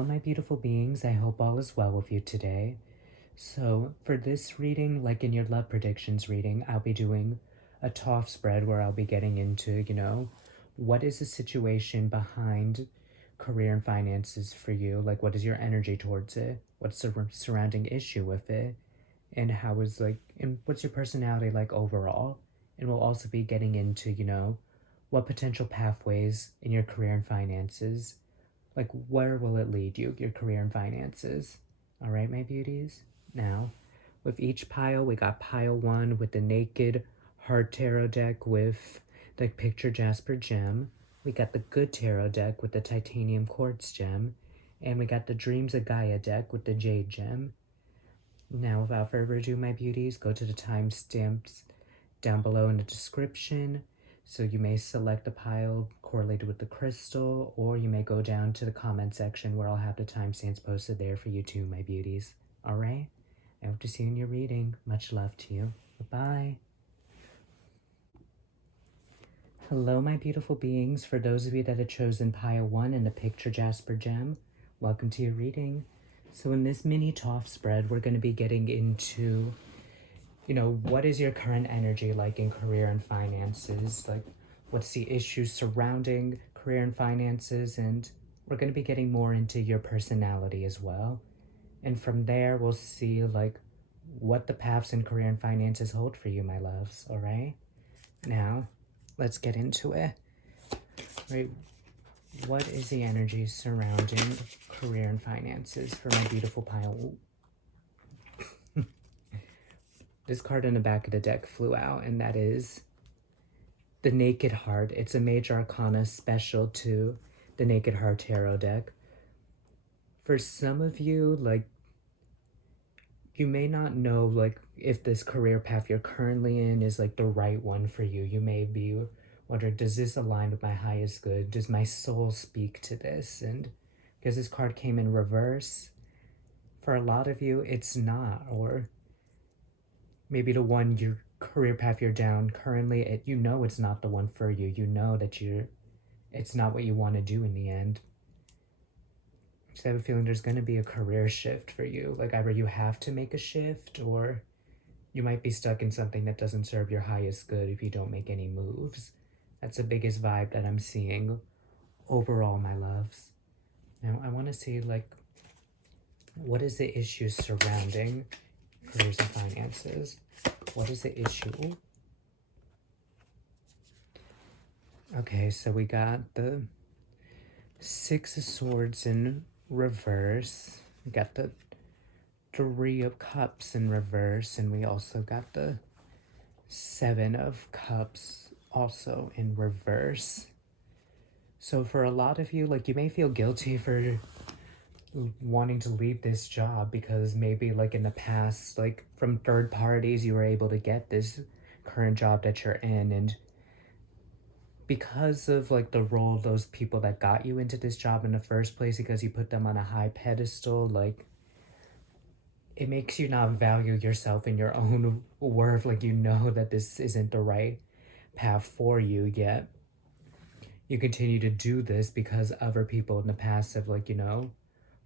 Hello, my beautiful beings. I hope all is well with you today. So, for this reading, like in your love predictions reading, I'll be doing a top spread where I'll be getting into, what is the situation behind career and finances for you? Like, what is your energy towards it? What's the surrounding issue with it? And how is, and what's your personality like overall? And we'll also be getting into, what potential pathways in your career and finances, like where will it lead you, your career and finances? All right, my beauties. Now, with each pile, we got pile 1 with the Naked Heart Tarot deck with the Picture Jasper gem. We got the Good Tarot deck with the Titanium Quartz gem. And we got the Dreams of Gaia deck with the Jade gem. Now, without further ado, my beauties, go to the timestamps down below in the description. So you may select a pile correlated with the crystal, or you may go down to the comment section where I'll have the timestamps posted there for you too, my beauties. All right? I hope to see you in your reading. Much love to you. Bye-bye. Hello, my beautiful beings. For those of you that have chosen pile 1 in the Picture Jasper gem, welcome to your reading. So in this mini top spread, we're going to be getting into, what is your current energy like in career and finances? Like, what's the issues surrounding career and finances? And we're going to be getting more into your personality as well. And from there, we'll see, what the paths in career and finances hold for you, my loves, all right? Now, let's get into it. Right. What is the energy surrounding career and finances for my beautiful pile? This card in the back of the deck flew out, and that is the Naked Heart. It's a major arcana special to the Naked Heart Tarot deck. For some of you, you may not know, if this career path you're currently in is, the right one for you. You may be wondering, does this align with my highest good? Does my soul speak to this? And because this card came in reverse, for a lot of you, it's not. Or maybe the one, your career path you're down currently, it's not the one for you. You know that it's not what you want to do in the end. So I have a feeling there's going to be a career shift for you. Either you have to make a shift, or you might be stuck in something that doesn't serve your highest good if you don't make any moves. That's the biggest vibe that I'm seeing overall, my loves. Now, I want to see, what is the issue surrounding careers and finances? What is the issue? Okay, so we got the 6 of Swords in reverse. We got the 3 of Cups in reverse, and we also got the 7 of Cups also in reverse. So for a lot of you, you may feel guilty for wanting to leave this job because maybe in the past, from third parties, you were able to get this current job that you're in, and because of the role of those people that got you into this job in the first place, because you put them on a high pedestal, it makes you not value yourself and your own worth. You know that this isn't the right path for you, yet you continue to do this because other people in the past have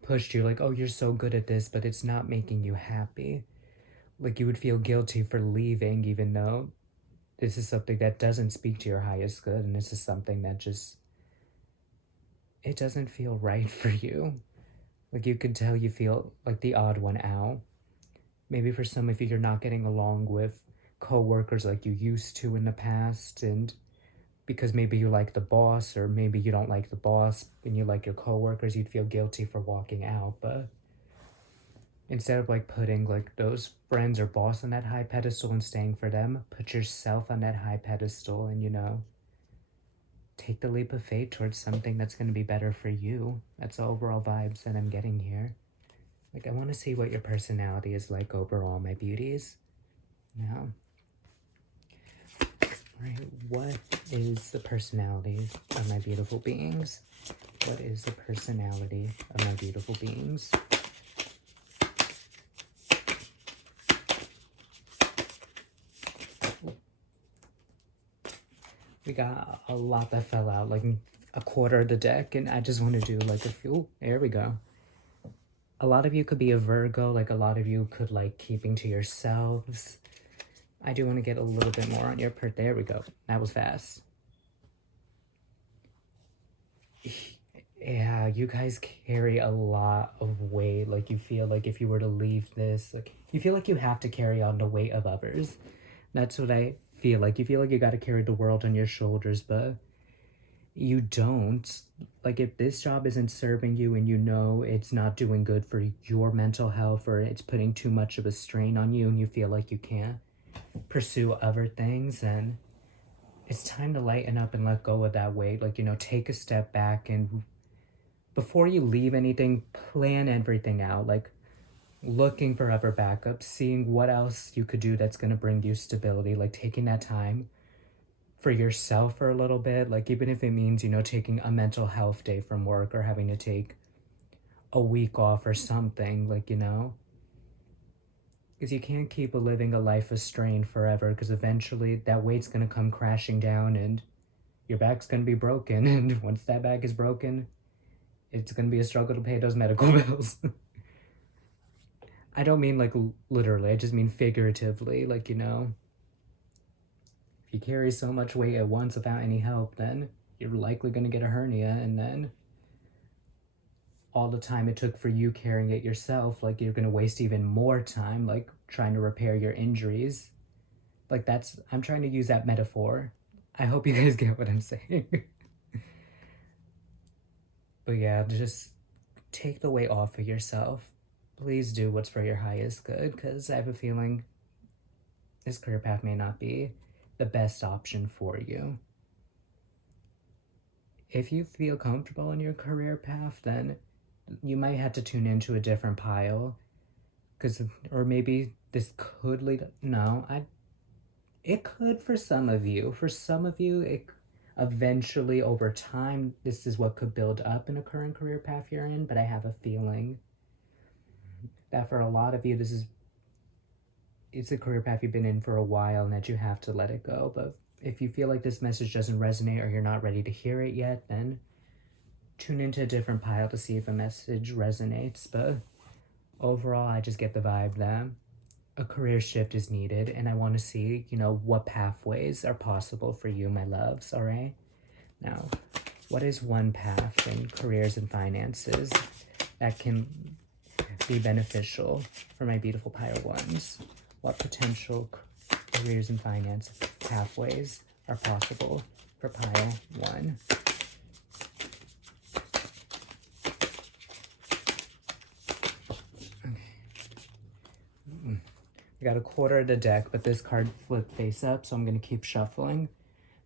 pushed you, oh, you're so good at this, but it's not making you happy. You would feel guilty for leaving, even though this is something that doesn't speak to your highest good, and this is something that it doesn't feel right for you. You can tell you feel the odd one out. Maybe for some of you, you're not getting along with co-workers like you used to in the past, and because maybe you like the boss, or maybe you don't like the boss and you like your co-workers, you'd feel guilty for walking out. But instead of putting those friends or boss on that high pedestal and staying for them, put yourself on that high pedestal and take the leap of faith towards something that's going to be better for you. That's the overall vibes that I'm getting here. I want to see what your personality is like overall, my beauties. Now, right, what is the personality of my beautiful beings? What is the personality of my beautiful beings? We got a lot that fell out, a quarter of the deck, and I just want to do a few. There we go. a lot of you could be a Virgo, like a lot of you could like keeping to yourselves. I do want to get a little bit more on your part. There we go. That was fast. Yeah, you guys carry a lot of weight. Like you feel like if you were to leave this, like you feel like you have to carry on the weight of others. That's what I feel like. You feel like you got to carry the world on your shoulders, but you don't. Like if this job isn't serving you and you know it's not doing good for your mental health, or it's putting too much of a strain on you and you feel like you can't pursue other things, then it's time to lighten up and let go of that weight. Like, you know, take a step back and before you leave anything, plan everything out. Like looking for other backups, seeing what else you could do that's going to bring you stability, like taking that time for yourself for a little bit, like even if it means, you know, taking a mental health day from work or having to take a week off or something, like, you know, because you can't keep living a life of strain forever, because eventually that weight's going to come crashing down and your back's going to be broken. And once that back is broken, it's going to be a struggle to pay those medical bills. I don't mean like literally, I just mean figuratively. Like, you know, if you carry so much weight at once without any help, then you're likely going to get a hernia, and then all the time it took for you carrying it yourself, like you're going to waste even more time like trying to repair your injuries. Like that's, I'm trying to use that metaphor. I hope you guys get what I'm saying. But yeah, just take the weight off of yourself. Please do what's for your highest good, because I have a feeling this career path may not be the best option for you. If you feel comfortable in your career path, then you might have to tune into a different pile, because, or maybe this could lead, no, it could for some of you. For some of you, it eventually over time, this is what could build up in a current career path you're in, but I have a feeling that for a lot of you, it's a career path you've been in for a while and that you have to let it go. But if you feel like this message doesn't resonate or you're not ready to hear it yet, then tune into a different pile to see if a message resonates. But overall, I just get the vibe that a career shift is needed, and I want to see, you know, what pathways are possible for you, my loves, all right? Now, what is one path in careers and finances that can be beneficial for my beautiful pile ones? What potential careers and finance pathways are possible for pile one? We got a quarter of the deck, but this card flipped face up, so I'm going to keep shuffling.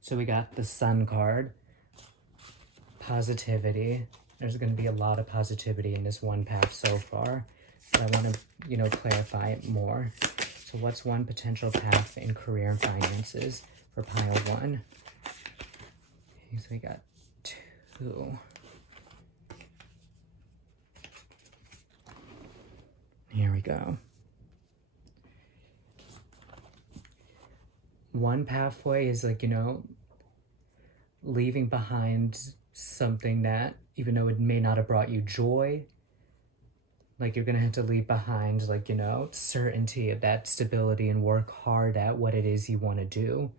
So we got the Sun card, positivity. There's going to be a lot of positivity in this one path so far, but I want to, you know, clarify it more. So what's one potential path in career and finances for pile one? Okay, so we got two. Here we go. One pathway is like, you know, leaving behind something that, even though it may not have brought you joy, like you're gonna have to leave behind, like, you know, certainty of that stability and work hard at what it is you want to do.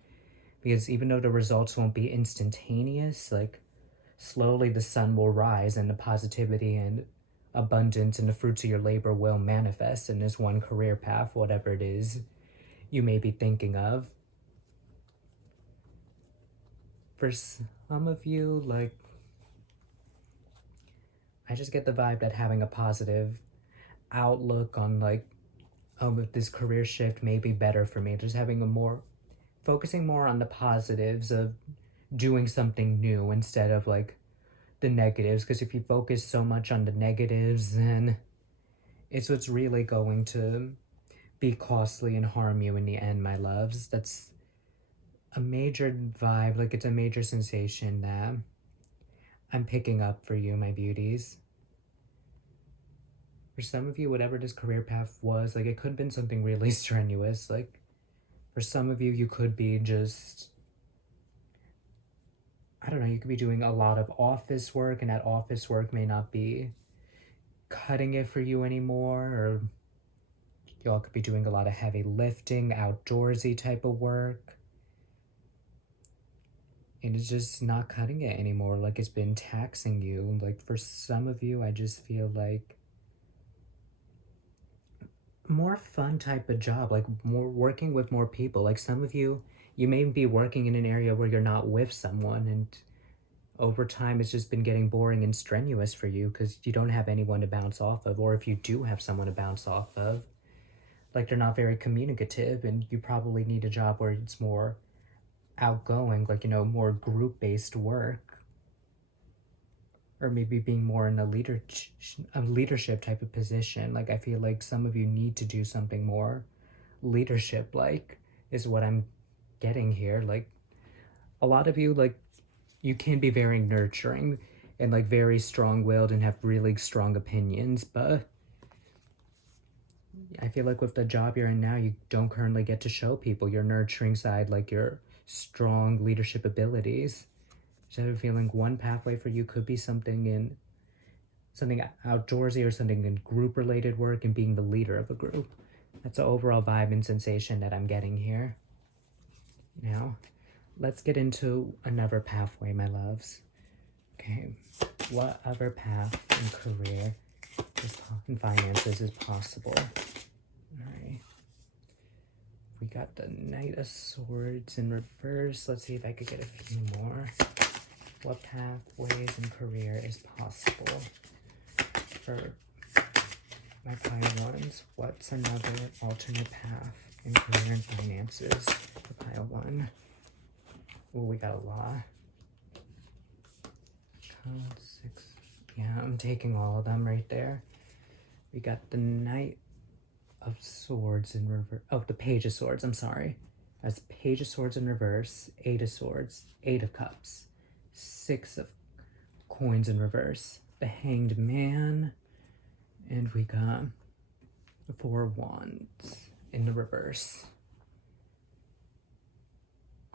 Because even though the results won't be instantaneous, like slowly the sun will rise and the positivity and abundance and the fruits of your labor will manifest in this one career path, whatever it is you may be thinking of. For some of you, like, I just get the vibe that having a positive outlook on, like, oh, if this career shift may be better for me, just having a more, focusing more on the positives of doing something new instead of, like, the negatives. Because if you focus so much on the negatives, then it's what's really going to be costly and harm you in the end, my loves. That's a major vibe, like it's a major sensation that I'm picking up for you, my beauties. For some of you, whatever this career path was, like it could have been something really strenuous. Like for some of you, you could be just, I don't know, you could be doing a lot of office work, and that office work may not be cutting it for you anymore, or y'all could be doing a lot of heavy lifting, outdoorsy type of work. And it's just not cutting it anymore. Like, it's been taxing you. Like, for some of you, I just feel like more fun type of job, like more working with more people. Like, some of you, you may be working in an area where you're not with someone, and over time it's just been getting boring and strenuous for you because you don't have anyone to bounce off of. Or if you do have someone to bounce off of, like, they're not very communicative, and you probably need a job where it's more outgoing, like, you know, more group-based work, or maybe being more in a leadership type of position. Like, I feel like some of you need to do something more leadership like, is what I'm getting here. Like, a lot of you, like, you can be very nurturing and like very strong-willed and have really strong opinions, but I feel like with the job you're in now, you don't currently get to show people your nurturing side, like your strong leadership abilities. So I have a feeling one pathway for you could be something outdoorsy, or something in group-related work and being the leader of a group. That's the overall vibe and sensation that I'm getting here. Now, let's get into another pathway, my loves. Okay, what other path in career and finances is possible? Alright. We got the Knight of Swords in reverse. Let's see if I could get a few more. What pathways in career is possible for my pile ones? What's another alternate path in career and finances for pile one? Oh, we got a lot. Code 6. Yeah, I'm taking all of them right there. We got the Knight of Swords in reverse. Oh, the Page of Swords, I'm sorry. That's Page of Swords in reverse, 8 of Swords, 8 of Cups, 6 of Coins in reverse, the Hanged Man, and we got 4 Wands in the reverse.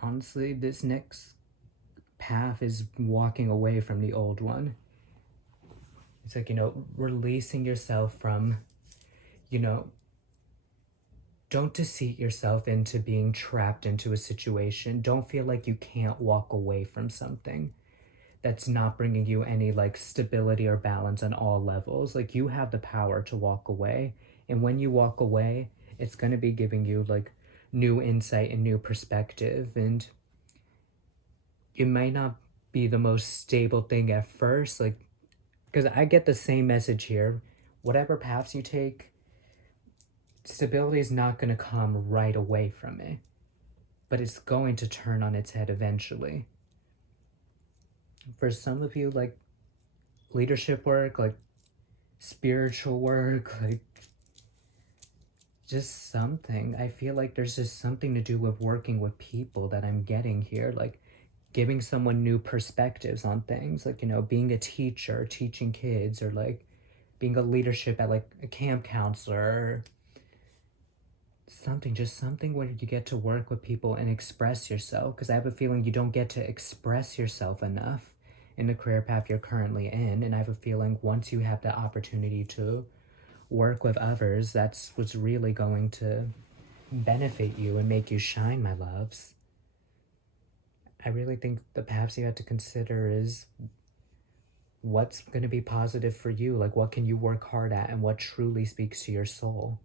Honestly, this next path is walking away from the old one. It's like, you know, releasing yourself from, you know, don't deceive yourself into being trapped into a situation. Don't feel like you can't walk away from something that's not bringing you any, like, stability or balance on all levels. Like, you have the power to walk away. And when you walk away, it's going to be giving you, like, new insight and new perspective. And it might not be the most stable thing at first, like, because I get the same message here. Whatever paths you take, stability is not going to come right away from it, but it's going to turn on its head eventually. For some of you, like, leadership work, like spiritual work, like just something. I feel like there's just something to do with working with people that I'm getting here, like giving someone new perspectives on things, like, you know, being a teacher, teaching kids, or like being a leadership at like a camp counselor, or something, just something where you get to work with people and express yourself, because I have a feeling you don't get to express yourself enough in the career path you're currently in, and I have a feeling once you have the opportunity to work with others, that's what's really going to benefit you and make you shine, my loves. I really think the paths you have to consider is what's going to be positive for you, like what can you work hard at and what truly speaks to your soul.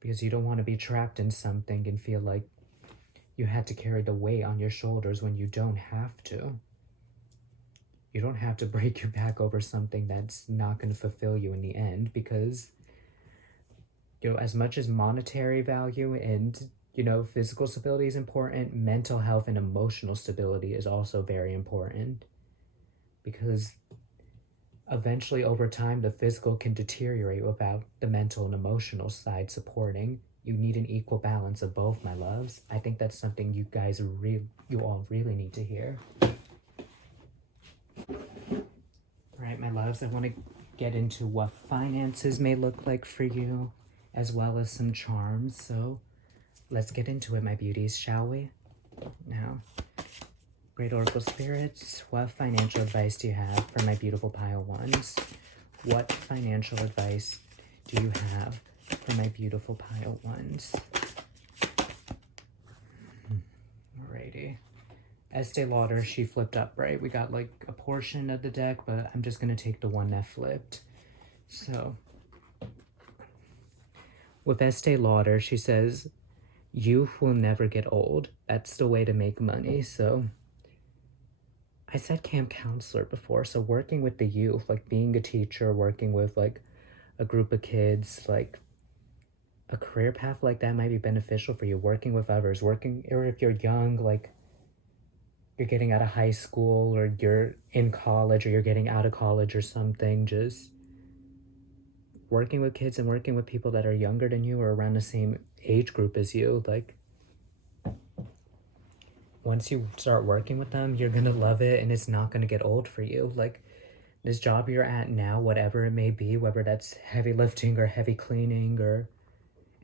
Because you don't want to be trapped in something and feel like you had to carry the weight on your shoulders when you don't have to. You don't have to break your back over something that's not going to fulfill you in the end, because, you know, as much as monetary value and, you know, physical stability is important, mental health and emotional stability is also very important, because eventually over time the physical can deteriorate without the mental and emotional side supporting. You need an equal balance of both, my loves. I think that's something you guys you all really need to hear. Alright, my loves, I want to get into what finances may look like for you, as well as some charms. So let's get into it, my beauties, shall we? Now, Great Oracle Spirits, what financial advice do you have for my beautiful pile ones? What financial advice do you have for my beautiful pile ones? Alrighty. Estee Lauder, she flipped up, right? We got like a portion of the deck, but I'm just going to take the one that flipped. So, with Estee Lauder, she says, youth will never get old. That's the way to make money. So, I said camp counselor before. So, working with the youth, like being a teacher, working with like a group of kids, like a career path like that might be beneficial for you. Working with others, or if you're young, like you're getting out of high school or you're in college or you're getting out of college or something, just working with kids and working with people that are younger than you or around the same age group as you, like once you start working with them, you're gonna love it and it's not gonna get old for you. Like this job you're at now, whatever it may be, whether that's heavy lifting or heavy cleaning or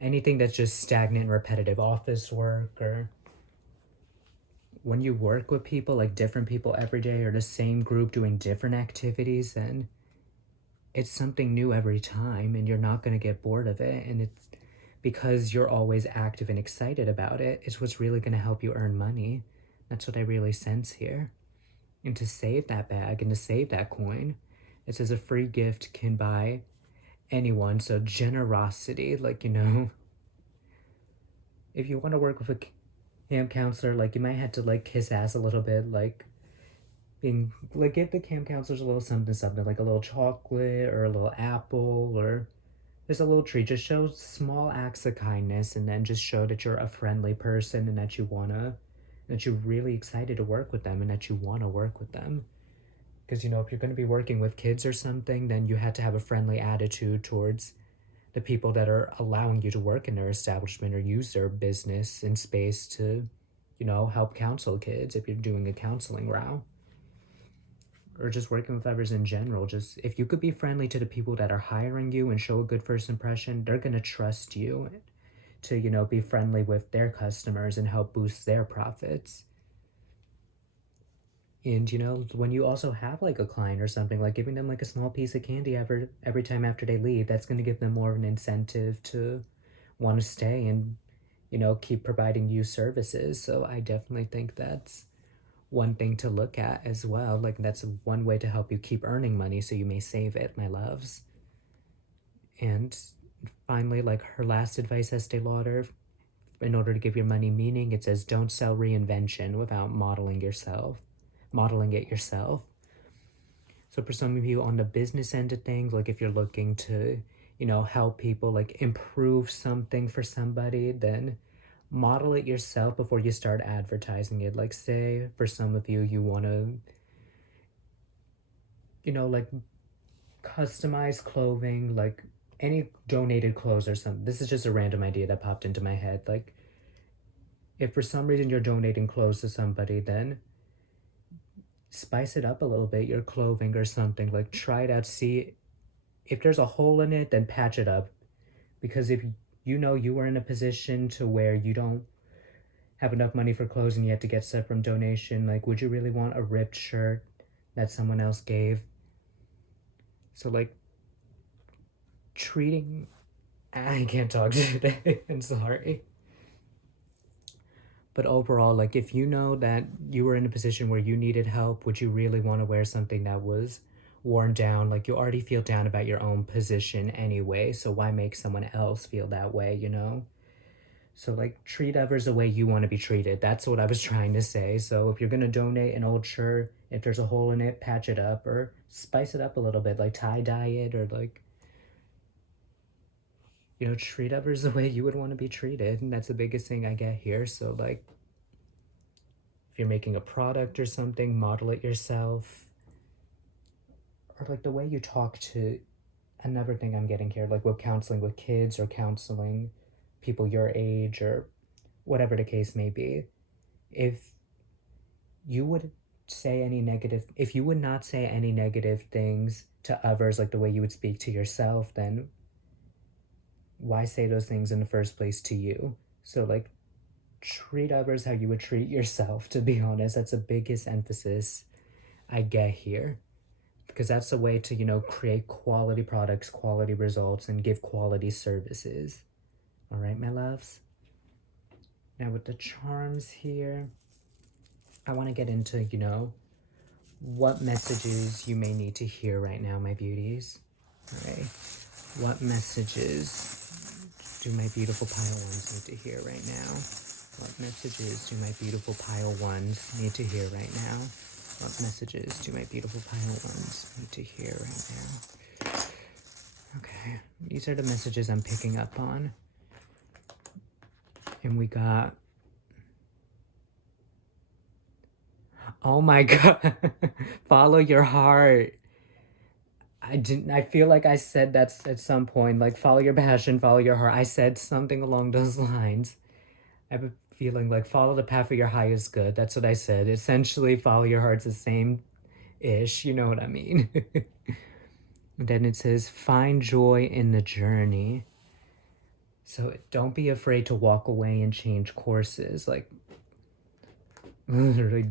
anything that's just stagnant and repetitive office work, or when you work with people, like different people every day or the same group doing different activities, then it's something new every time and you're not going to get bored of it. And it's because you're always active and excited about it. It's what's really going to help you earn money. That's what I really sense here. And to save that bag and to save that coin, it says a free gift can buy anyone. So generosity, like, you know, if you want to work with a camp counselor, like you might have to like kiss ass a little bit, like being like give the camp counselors a little something, like a little chocolate or a little apple or just a little treat. Just show small acts of kindness and then just show that you're a friendly person and that you're really excited to work with them and that you want to work with them. Because, you know, if you're going to be working with kids or something, then you have to have a friendly attitude towards the people that are allowing you to work in their establishment or use their business and space to, you know, help counsel kids if you're doing a counseling route. Or just working with others in general. Just if you could be friendly to the people that are hiring you and show a good first impression, they're going to trust you to, you know, be friendly with their customers and help boost their profits. And, you know, when you also have like a client or something, like giving them like a small piece of candy every time after they leave, that's going to give them more of an incentive to want to stay and, you know, keep providing you services. So I definitely think that's one thing to look at as well. Like that's one way to help you keep earning money so you may save it, my loves. And finally, like her last advice, Estee Lauder, in order to give your money meaning, it says don't sell reinvention without modeling it yourself. So for some of you on the business end of things, like if you're looking to, you know, help people like improve something for somebody, then model it yourself before you start advertising it. Like say for some of you, you want to, you know, like customize clothing, like any donated clothes or something. This is just a random idea that popped into my head. Like if for some reason you're donating clothes to somebody, then spice it up a little bit, your clothing or something. Like try it out, see if there's a hole in it, then patch it up. Because if you know you are in a position to where you don't have enough money for clothes and you have to get stuff from donation, like would you really want a ripped shirt that someone else gave? So like I can't talk today. I'm sorry. But overall, like if you know that you were in a position where you needed help, would you really want to wear something that was worn down? Like you already feel down about your own position anyway, so why make someone else feel that way, you know? So like treat others the way you want to be treated. That's what I was trying to say. So if you're going to donate an old shirt, if there's a hole in it, patch it up or spice it up a little bit, like tie-dye it or like, you know, treat others the way you would want to be treated. And that's the biggest thing I get here. So like if you're making a product or something, model it yourself. Or like the way you talk to, another thing I'm getting here, like with counseling with kids or counseling people your age or whatever the case may be. If you would if you would not say any negative things to others like the way you would speak to yourself, then why say those things in the first place to you? So like treat others how you would treat yourself, to be honest. That's the biggest emphasis I get here. because that's a way to, you know, create quality products, quality results, and give quality services. All right, my loves? Now with the charms here, I want to get into, you know, what messages you may need to hear right now, my beauties. All right. What messages do my beautiful pile ones need to hear right now? What messages do my beautiful pile ones need to hear right now? What messages do my beautiful pile ones need to hear right now? Okay, these are the messages I'm picking up on. And we got... Oh my God. Follow your heart. I feel like I said that at some point, like follow your passion, follow your heart. I said something along those lines. I have a feeling like follow the path of your highest good. That's what I said. Essentially, follow your heart's the same-ish. You know what I mean? And then it says, find joy in the journey. So don't be afraid to walk away and change courses. Like, literally,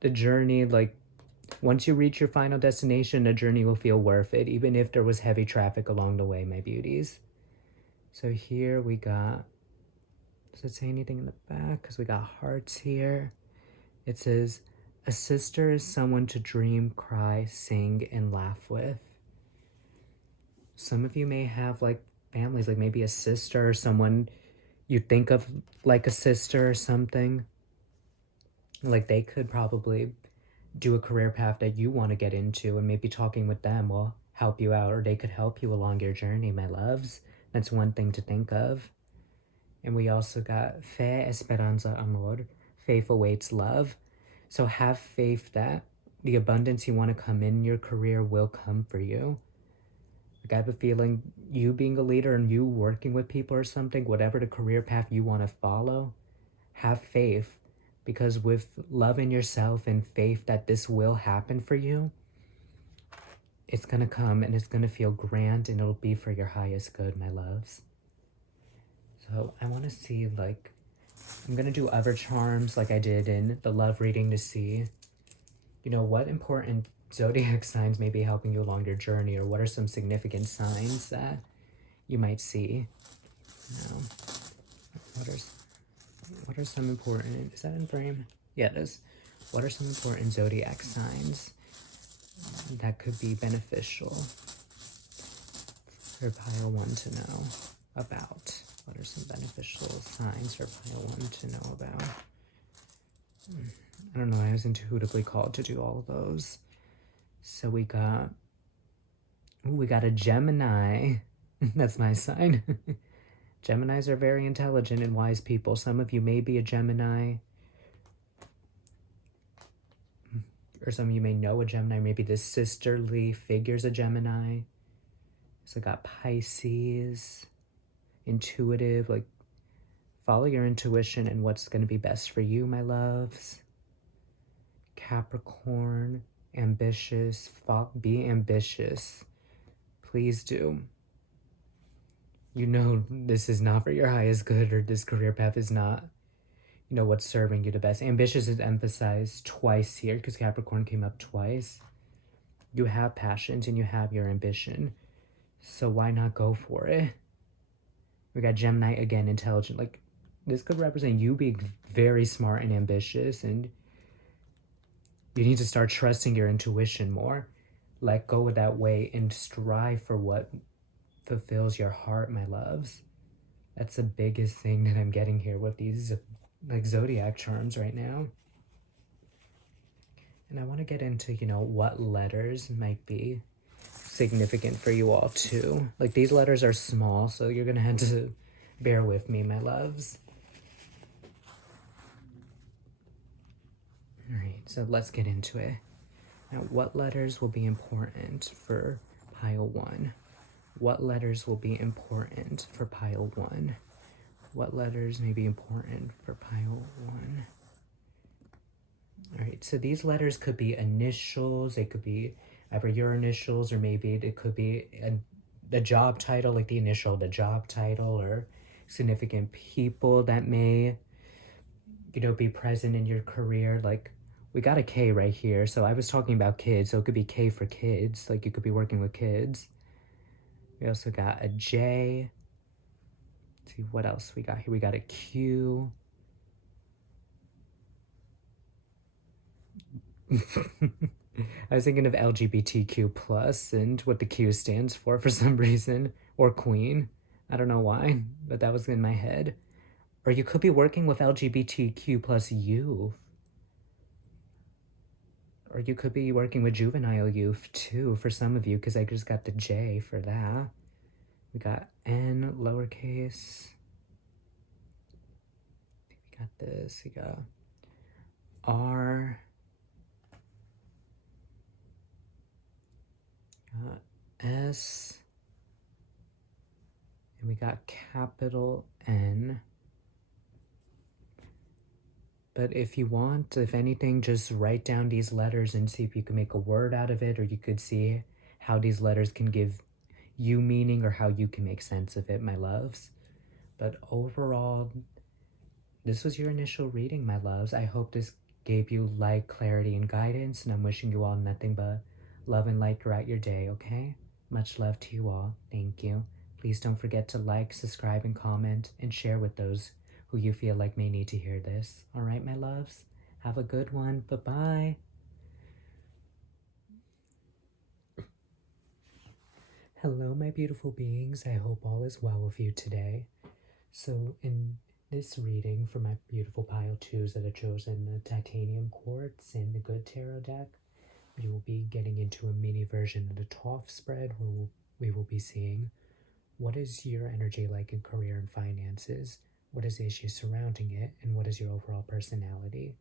the journey, like, once you reach your final destination, the journey will feel worth it, even if there was heavy traffic along the way, my beauties. So here we got, does it say anything in the back? Because we got hearts here. It says, a sister is someone to dream, cry, sing, and laugh with. Some of you may have like families, like maybe a sister or someone you think of like a sister or something. Like they could probably do a career path that you want to get into, and maybe talking with them will help you out, or they could help you along your journey, my loves. That's one thing to think of. And we also got fe esperanza amor, faith awaits love. So have faith that the abundance you want to come in your career will come for you. Like I have a feeling you being a leader and you working with people or something, whatever the career path you want to follow, have faith. Because with love in yourself and faith that this will happen for you, it's going to come and it's going to feel grand and it'll be for your highest good, my loves. So I want to see, like, I'm going to do other charms like I did in the love reading to see, you know, what important zodiac signs may be helping you along your journey, or what are some significant signs that you might see. Now, what are some important, is that in frame? Yeah, it is. What are some important zodiac signs that could be beneficial for pile one to know about? What are some beneficial signs for pile one to know about? I don't know, I was intuitively called to do all of those. So we got a Gemini. That's my sign. Geminis are very intelligent and wise people. Some of you may be a Gemini. Or some of you may know a Gemini. Maybe this sisterly figure's a Gemini. So got Pisces. Intuitive. Like, follow your intuition and what's going to be best for you, my loves. Capricorn. Ambitious. Be ambitious. Please do. You know this is not for your highest good, or this career path is not, you know, what's serving you the best. Ambitious is emphasized twice here because Capricorn came up twice. You have passions and you have your ambition. So why not go for it? We got Gemini again, intelligent. Like, this could represent you being very smart and ambitious, and you need to start trusting your intuition more. Let go of that weight and strive for what fulfills your heart, my loves. That's the biggest thing that I'm getting here with these like zodiac charms right now. And I want to get into, you know, what letters might be significant for you all too. Like, these letters are small, so you're gonna have to bear with me, my loves. All right, so let's get into it. Now, what letters will be important for pile one? What letters will be important for pile one? What letters may be important for pile one? All right, so these letters could be initials. They could be either your initials, or maybe it could be the job title, like the initial, the job title, or significant people that may, you know, be present in your career. Like, we got a K right here. So I was talking about kids, so it could be K for kids. Like you could be working with kids. We also got a J. Let's see what else we got here. We got a Q. I was thinking of LGBTQ plus and what the Q stands for some reason, or queen. I don't know why, but that was in my head. Or you could be working with LGBTQ plus youth. Or you could be working with juvenile youth too for some of you, because I just got the J for that. We got N lowercase. We got this. We got R. S. And we got capital N. But if you want, if anything, just write down these letters and see if you can make a word out of it, or you could see how these letters can give you meaning or how you can make sense of it, my loves. But overall, this was your initial reading, my loves. I hope this gave you light, clarity, and guidance, and I'm wishing you all nothing but love and light throughout your day, okay? Much love to you all. Thank you. Please don't forget to like, subscribe, and comment, and share with those who you feel like may need to hear this. All right, my loves? Have a good one. Bye-bye. Hello, my beautiful beings. I hope all is well with you today. So in this reading for my beautiful pile twos that I chosen, the titanium quartz and the good tarot deck, we will be getting into a mini version of the TOF spread where we will be seeing what is your energy like in career and finances, what is the issue surrounding it, and what is your overall personality.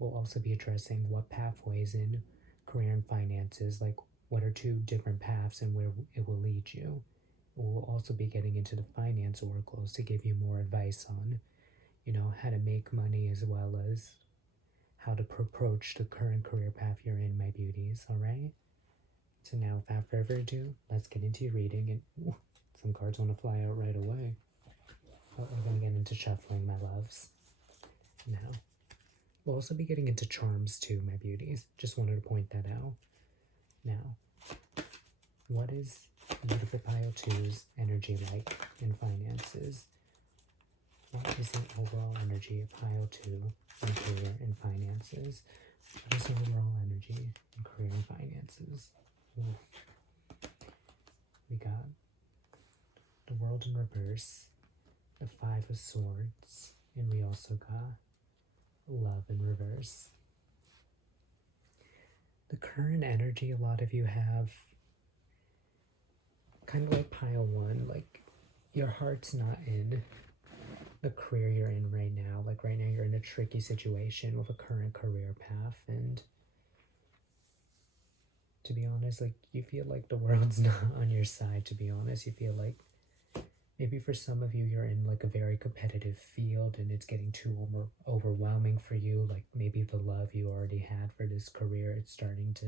We'll also be addressing what pathways in career and finances, like what are two different paths and where it will lead you. We'll also be getting into the finance oracles to give you more advice on, how to make money as well as how to approach the current career path you're in, my beauties, all right? So now, without further ado, let's get into your reading. And some cards want to fly out right away. But we're going to get into shuffling, my loves. Now, we'll also be getting into charms too, my beauties. Just wanted to point that out. Now, what is beautiful pile two's energy like in finances? What is the overall energy of pile two in career and finances? What is the overall energy in career and finances? Ooh. We got the World in reverse, the Five of Swords, and we also got Love in reverse. The current energy a lot of you have, kind of like pile one, like your heart's not in the career you're in right now. Like right now you're in a tricky situation with a current career path, and to be honest, like you feel like the world's not on your side. To be honest, you feel like maybe for some of you you're in like a very competitive field and it's getting too overwhelming for you. Like maybe the love you already had for this career, it's starting to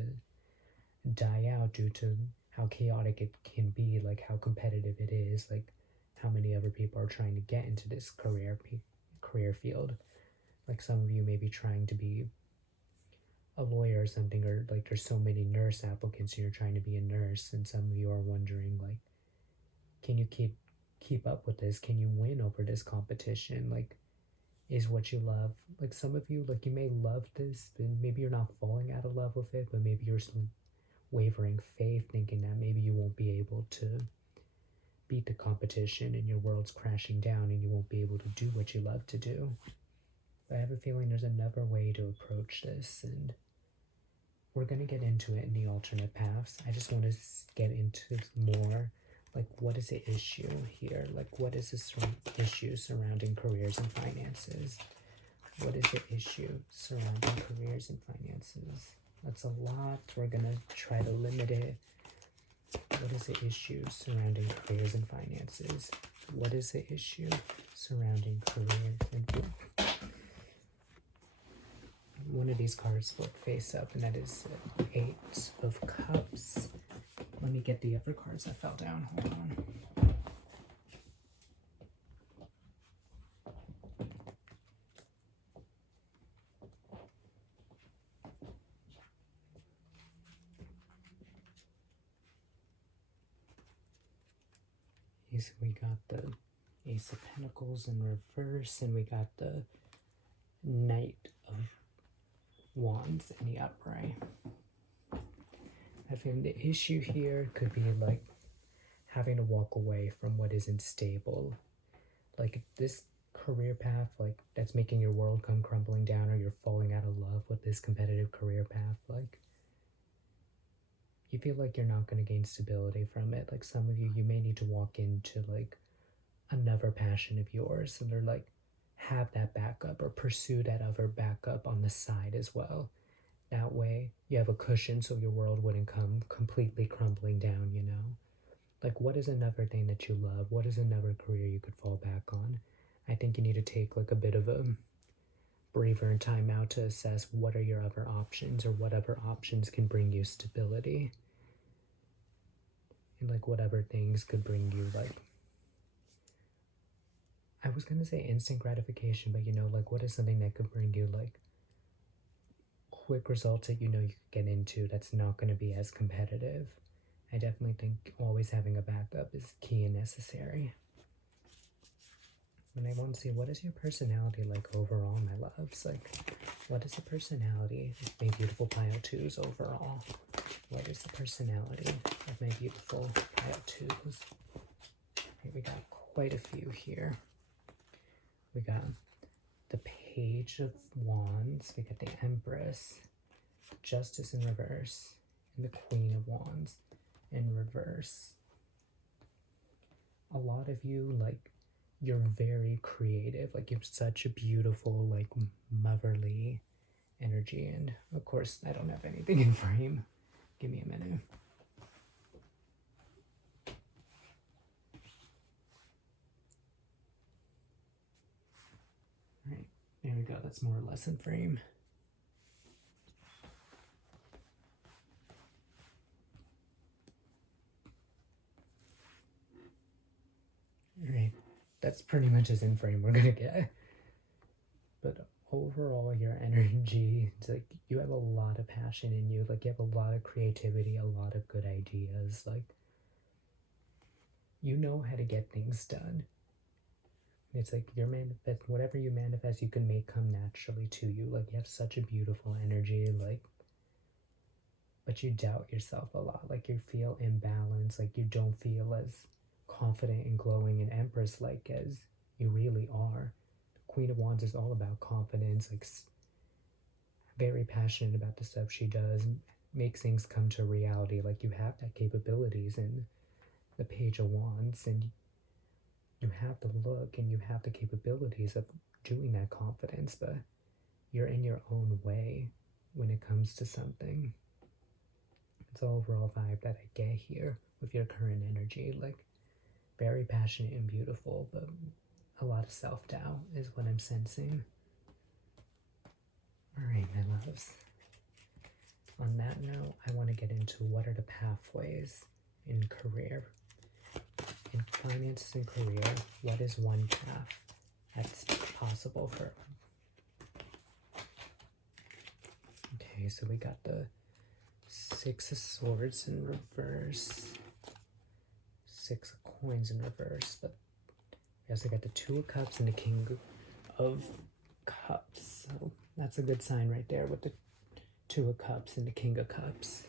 die out due to how chaotic it can be, like how competitive it is, like how many other people are trying to get into this career field. Like some of you may be trying to be a lawyer or something, or like there's so many nurse applicants and you're trying to be a nurse, and some of you are wondering like, can you keep up with this? Can you win over this competition? Like, is what you love, like some of you, like you may love this, but maybe you're not falling out of love with it, but maybe you're still wavering faith, thinking that maybe you won't be able to beat the competition and your world's crashing down and you won't be able to do what you love to do. But I have a feeling there's another way to approach this, and we're going to get into it in the alternate paths. I just want to get into more, like what is the issue here? Like what is the issue surrounding careers and finances? What is the issue surrounding careers and finances? That's a lot. We're going to try to limit it. What is the issue surrounding careers and finances? What is the issue surrounding careers and one of these cards flip face up, and that is Eight of Cups. Let me get the other cards that fell down. Hold on. so we got the Ace of Pentacles in reverse, and we got the Knight of Wands in the upright. I think the issue here could be like having to walk away from what isn't stable. Like this career path, like that's making your world come crumbling down, or you're falling out of love with this competitive career path, like you feel like you're not going to gain stability from it. Like some of you may need to walk into like another passion of yours, and they're like have that backup or pursue that other backup on the side as well. That way you have a cushion so your world wouldn't come completely crumbling down, you know? Like what is another thing that you love? What is another career you could fall back on? I think you need to take like a bit of a breather and time out to assess what are your other options, or what other options can bring you stability. And like whatever things could bring you like, I was going to say instant gratification, but you know, like what is something that could bring you like quick results that you know you could get into that's not going to be as competitive. I definitely think always having a backup is key and necessary. And I want to see, what is your personality like overall, my loves? Like, what is the personality of my beautiful pile twos overall? What is the personality of my beautiful pile twos? Okay, we got quite a few here. We got the Page of Wands, we got the Empress, Justice in reverse, and the Queen of Wands in reverse. A lot of you, like, you're very creative. Like, you have such a beautiful, like, motherly energy. And, of course, I don't have anything in frame. Give me a minute. All right, there we go. That's more or less in frame. All right, that's pretty much as in frame we're gonna get. But overall, your energy, it's like you have a lot of passion in you. Like you have a lot of creativity, a lot of good ideas. Like you know how to get things done. It's like your manifest, whatever you manifest, you can make come naturally to you. Like you have such a beautiful energy, like, but you doubt yourself a lot. Like you feel imbalanced. Like you don't feel as confident and glowing and Empress like as you really are. The Queen of Wands is all about confidence, like very passionate about the stuff she does, makes things come to reality. Like you have that capabilities in the Page of Wands, and you have the look and you have the capabilities of doing that confidence, but you're in your own way when it comes to something. It's the overall vibe that I get here with your current energy. Like very passionate and beautiful, but a lot of self-doubt is what I'm sensing. All right, my loves. On that note, I want to get into what are the pathways in career. In finances and career, what is one path that's possible for? Okay, so we got the Six of Swords in reverse, Six of Coins in reverse, but we also got the Two of Cups and the King of Cups. So that's a good sign right there with the Two of Cups and the King of Cups.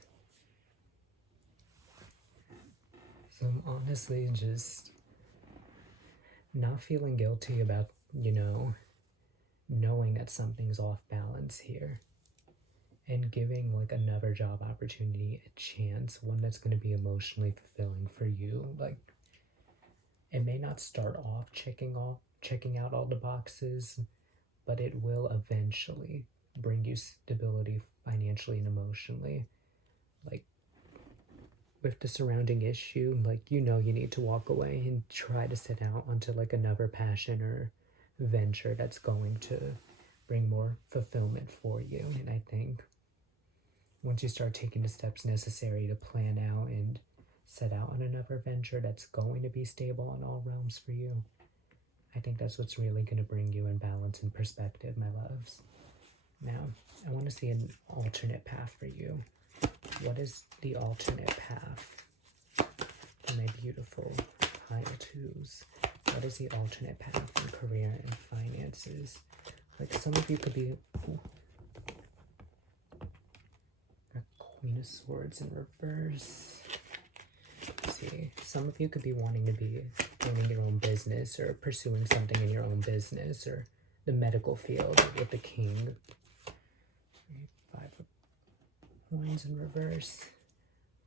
So I'm honestly just not feeling guilty about, you know, knowing that something's off balance here. And giving like another job opportunity a chance, one that's going to be emotionally fulfilling for you. Like it may not start off checking out all the boxes, but it will eventually bring you stability financially and emotionally. Like with the surrounding issue, like you know you need to walk away and try to set out onto like another passion or venture that's going to bring more fulfillment for you. And I think once you start taking the steps necessary to plan out and set out on another venture that's going to be stable in all realms for you, I think that's what's really going to bring you in balance and perspective, my loves. Now, I want to see an alternate path for you. What is the alternate path for my beautiful pile twos. What is the alternate path in career and finances? Like some of you could be a Queen of Swords in reverse. Let's see. Some of you could be wanting to be owning your own business or pursuing something in your own business or the medical field with the King. 5 of Wands in reverse.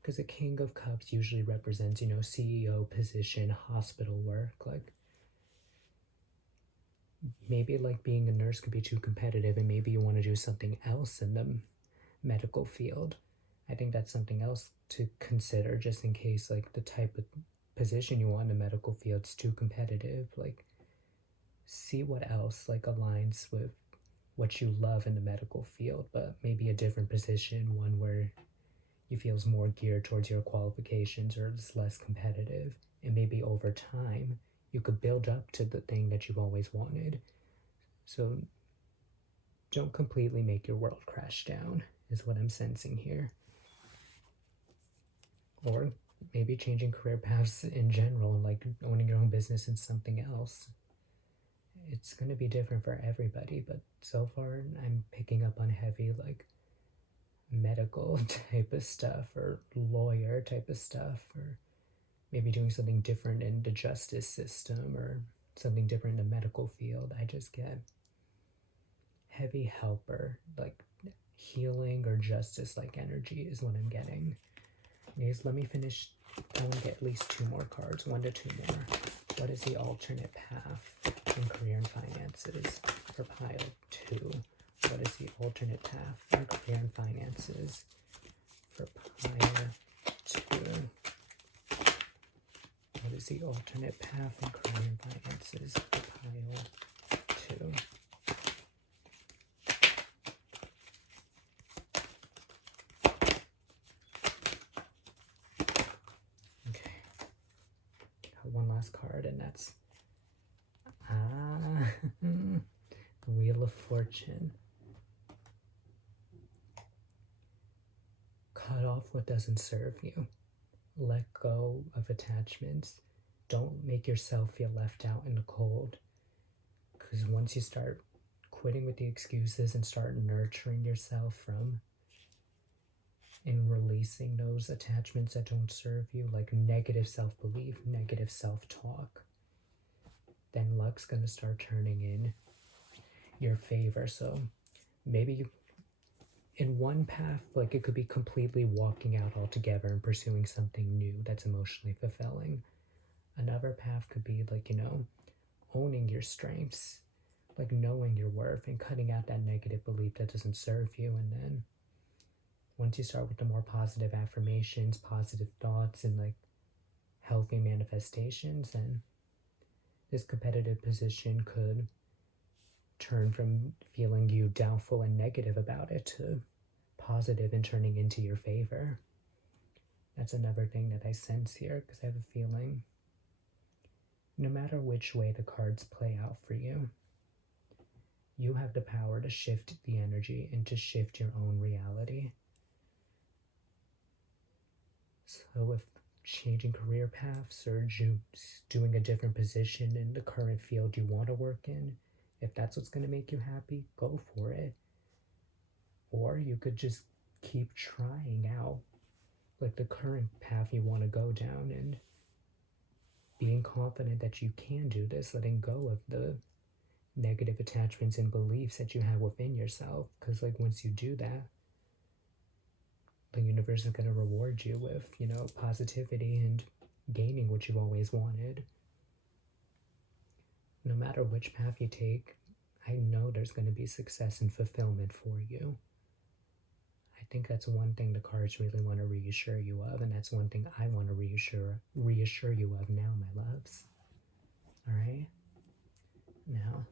Because the King of Cups usually represents, you know, CEO position, hospital work. Like, maybe like being a nurse could be too competitive and maybe you want to do something else in the medical field. I think that's something else to consider just in case like the type of position you want in the medical field is too competitive. Like, see what else like aligns with what you love in the medical field, but maybe a different position, one where you feel is more geared towards your qualifications or is less competitive. And maybe over time you could build up to the thing that you've always wanted. So don't completely make your world crash down is what I'm sensing here. Or maybe changing career paths in general, like owning your own business and something else. It's going to be different for everybody, but so far I'm picking up on heavy like medical type of stuff or lawyer type of stuff, or maybe doing something different in the justice system or something different in the medical field. I just get heavy helper, like healing or justice like energy is what I'm getting. Anyways, let me finish. I want to get at least 2 more cards, 1 to 2 more. What is the alternate path in career and finances for pile 2? What is the alternate path in career and finances for pile 2? What is the alternate path in career and finances for pile 2? One last card, and that's Wheel of Fortune. Cut off what doesn't serve you. Let go of attachments. Don't make yourself feel left out in the cold, because once you start quitting with the excuses and start nurturing yourself from and releasing those attachments that don't serve you, like negative self-belief, negative self-talk, then luck's going to start turning in your favor. So maybe you, in one path, like it could be completely walking out altogether and pursuing something new that's emotionally fulfilling. Another path could be like, you know, owning your strengths, like knowing your worth and cutting out that negative belief that doesn't serve you. And then once you start with the more positive affirmations, positive thoughts, and like healthy manifestations, then this competitive position could turn from feeling you doubtful and negative about it to positive and turning into your favor. That's another thing that I sense here, because I have a feeling no matter which way the cards play out for you, you have the power to shift the energy and to shift your own reality. So if changing career paths or doing a different position in the current field you want to work in, if that's what's going to make you happy, go for it. Or you could just keep trying out like the current path you want to go down and being confident that you can do this, letting go of the negative attachments and beliefs that you have within yourself. Because like once you do that, the universe is going to reward you with, you know, positivity and gaining what you've always wanted. No matter which path you take, I know there's going to be success and fulfillment for you. I think that's one thing the cards really want to reassure you of, and that's one thing I want to reassure you of now, my loves. All right? Now,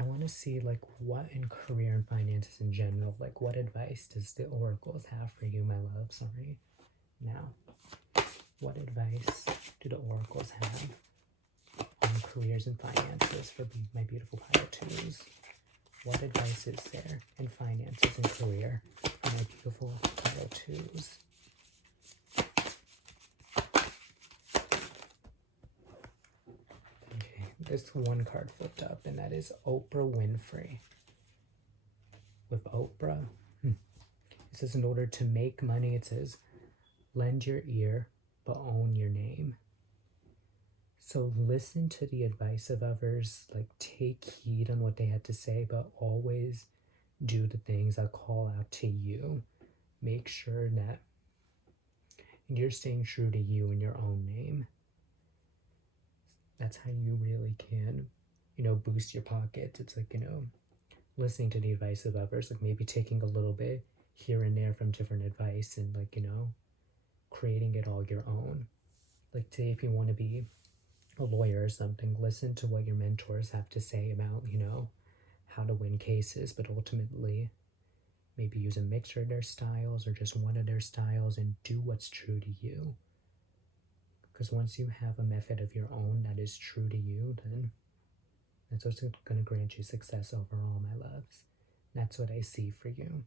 I want to see like what in career and finances in general, like what advice does the oracles have for you, my loves? All right? Now, what advice do the oracles have on careers and finances for my beautiful pile twos? What advice is there in finances and career for my beautiful pile twos? this one card flipped up, and that is Oprah Winfrey. With Oprah, it says in order to make money, it says lend your ear, but own your name. So listen to the advice of others, like take heed on what they had to say, but always do the things that call out to you. Make sure that you're staying true to you and your own name. That's how you really can, boost your pockets. It's like, listening to the advice of others, like maybe taking a little bit here and there from different advice and like, creating it all your own. Like say if you want to be a lawyer or something, listen to what your mentors have to say about, how to win cases, but ultimately maybe use a mixture of their styles or just one of their styles and do what's true to you. Because once you have a method of your own that is true to you, then that's what's going to grant you success overall, my loves. That's what I see for you.